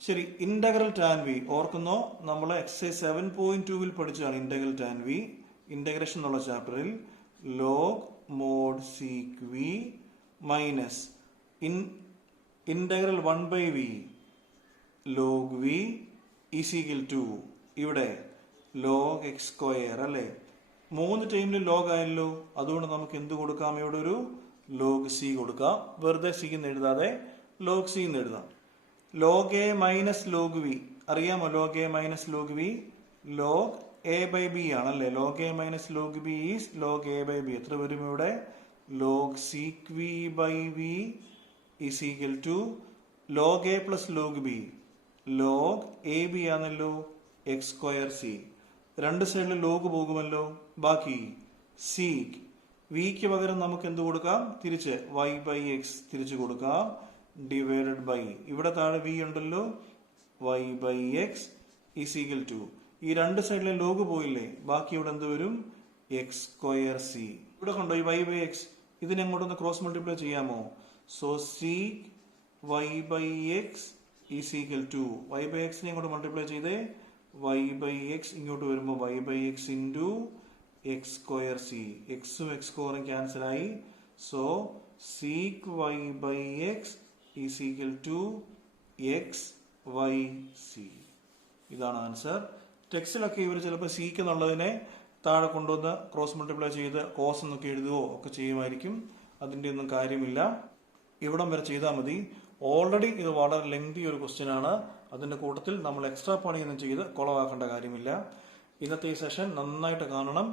ശരി, ഇന്റഗ്രൽ ടാൻ വി ഓർക്കുന്നോ, നമ്മൾ എക്സസൈസ് 7.2 പഠിച്ചതാണ് ഇന്റഗ്രൽ ടാൻ വി, ഇന്റഗ്രേഷൻ എന്നുള്ള ചാപ്റ്ററിൽ. Log mod sec v minus integral 1 by v log v is equal to ഇവിടെ ലോഗ് എക്സ് സ്ക്വയർ അല്ലേ. 3 ടൈമിൽ ലോഗ് ആയല്ലോ, അതുകൊണ്ട് നമുക്ക് എന്ത് കൊടുക്കാം, ഇവിടെ ഒരു ലോഗ് സി കൊടുക്കാം. വെറുതെ സി എന്ന് എഴുതാതെ ലോഗ് സി എന്ന് എഴുതാം. Log a minus log v അറിയാമോ, log a minus log v log a by b ആണല്ലേ. Log a minus log b is log a by b. എത്ര വരും ഇവിടെ, log sec v by v is equal to log a plus log b, log a b ആണല്ലോ, x square c. രണ്ട് സൈഡിൽ log പോകുമല്ലോ, ബാക്കി seek വിക്ക് പകരം നമുക്ക് എന്ത് കൊടുക്കാം, തിരിച്ച് വൈ ബൈ എക്സ് തിരിച്ചു കൊടുക്കാം, ഡിവൈഡഡ് ബൈ ഇവിടെ താഴെ വി ഉണ്ടല്ലോ, y by x is equal to, ഈ രണ്ട് സൈഡിലെ ലോഗ് പോയില്ലേ, ബാക്കി ഇവിടെ എന്ത് വരും, എക്സ് സ്ക്വയർ സി. ഇവിടെ കണ്ടോ ഈ വൈ ബൈ എക്സ്, ഇതിനെ അങ്ങോട്ടൊന്ന് ക്രോസ് മൾട്ടിപ്ലൈ ചെയ്യാമോ. So sec y by x is equal to, y by എക്സിനെ ഇങ്ങോട്ട് മൾട്ടിപ്ലൈ ചെയ്തേ, വൈ ബൈ എക്സ് ഇങ്ങോട്ട് വരുമ്പോൾ y by x into x square c. എക്സും എക്സ് സ്ക്വയറും ക്യാൻസൽ ആയി. So sec y by x is equal to x y c. ഇതാണ് answer. ടെക്സ്റ്റിലൊക്കെ ഇവർ ചിലപ്പോൾ സീക്ക് എന്നുള്ളതിനെ താഴെ കൊണ്ടുവന്ന് ക്രോസ് മൾട്ടിപ്ലൈ ചെയ്ത് കോസ് എന്നൊക്കെ എഴുതുകയോ ഒക്കെ ചെയ്യുമായിരിക്കും. അതിൻ്റെ ഒന്നും കാര്യമില്ല, ഇവിടം വരെ ചെയ്താൽ മതി. ഓൾറെഡി ഇത് വളരെ ലെങ്തി ഒരു ക്വസ്റ്റ്യൻ ആണ്. അതിൻ്റെ കൂട്ടത്തിൽ നമ്മൾ എക്സ്ട്രാ പണിയൊന്നും ചെയ്ത് കുളവാക്കേണ്ട കാര്യമില്ല. ഇന്നത്തെ ഈ സെഷൻ നന്നായിട്ട് കാണണം.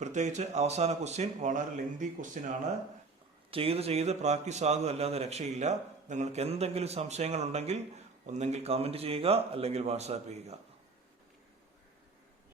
പ്രത്യേകിച്ച് അവസാന ക്വസ്റ്റ്യൻ വളരെ ലെങ്തി ക്വസ്റ്റ്യൻ ആണ്. ചെയ്ത് പ്രാക്ടീസ് ആകുക അല്ലാതെ രക്ഷയില്ല. നിങ്ങൾക്ക് എന്തെങ്കിലും സംശയങ്ങൾ ഉണ്ടെങ്കിൽ ഒന്നെങ്കിൽ കമന്റ് ചെയ്യുക അല്ലെങ്കിൽ വാട്സാപ്പ് ചെയ്യുക.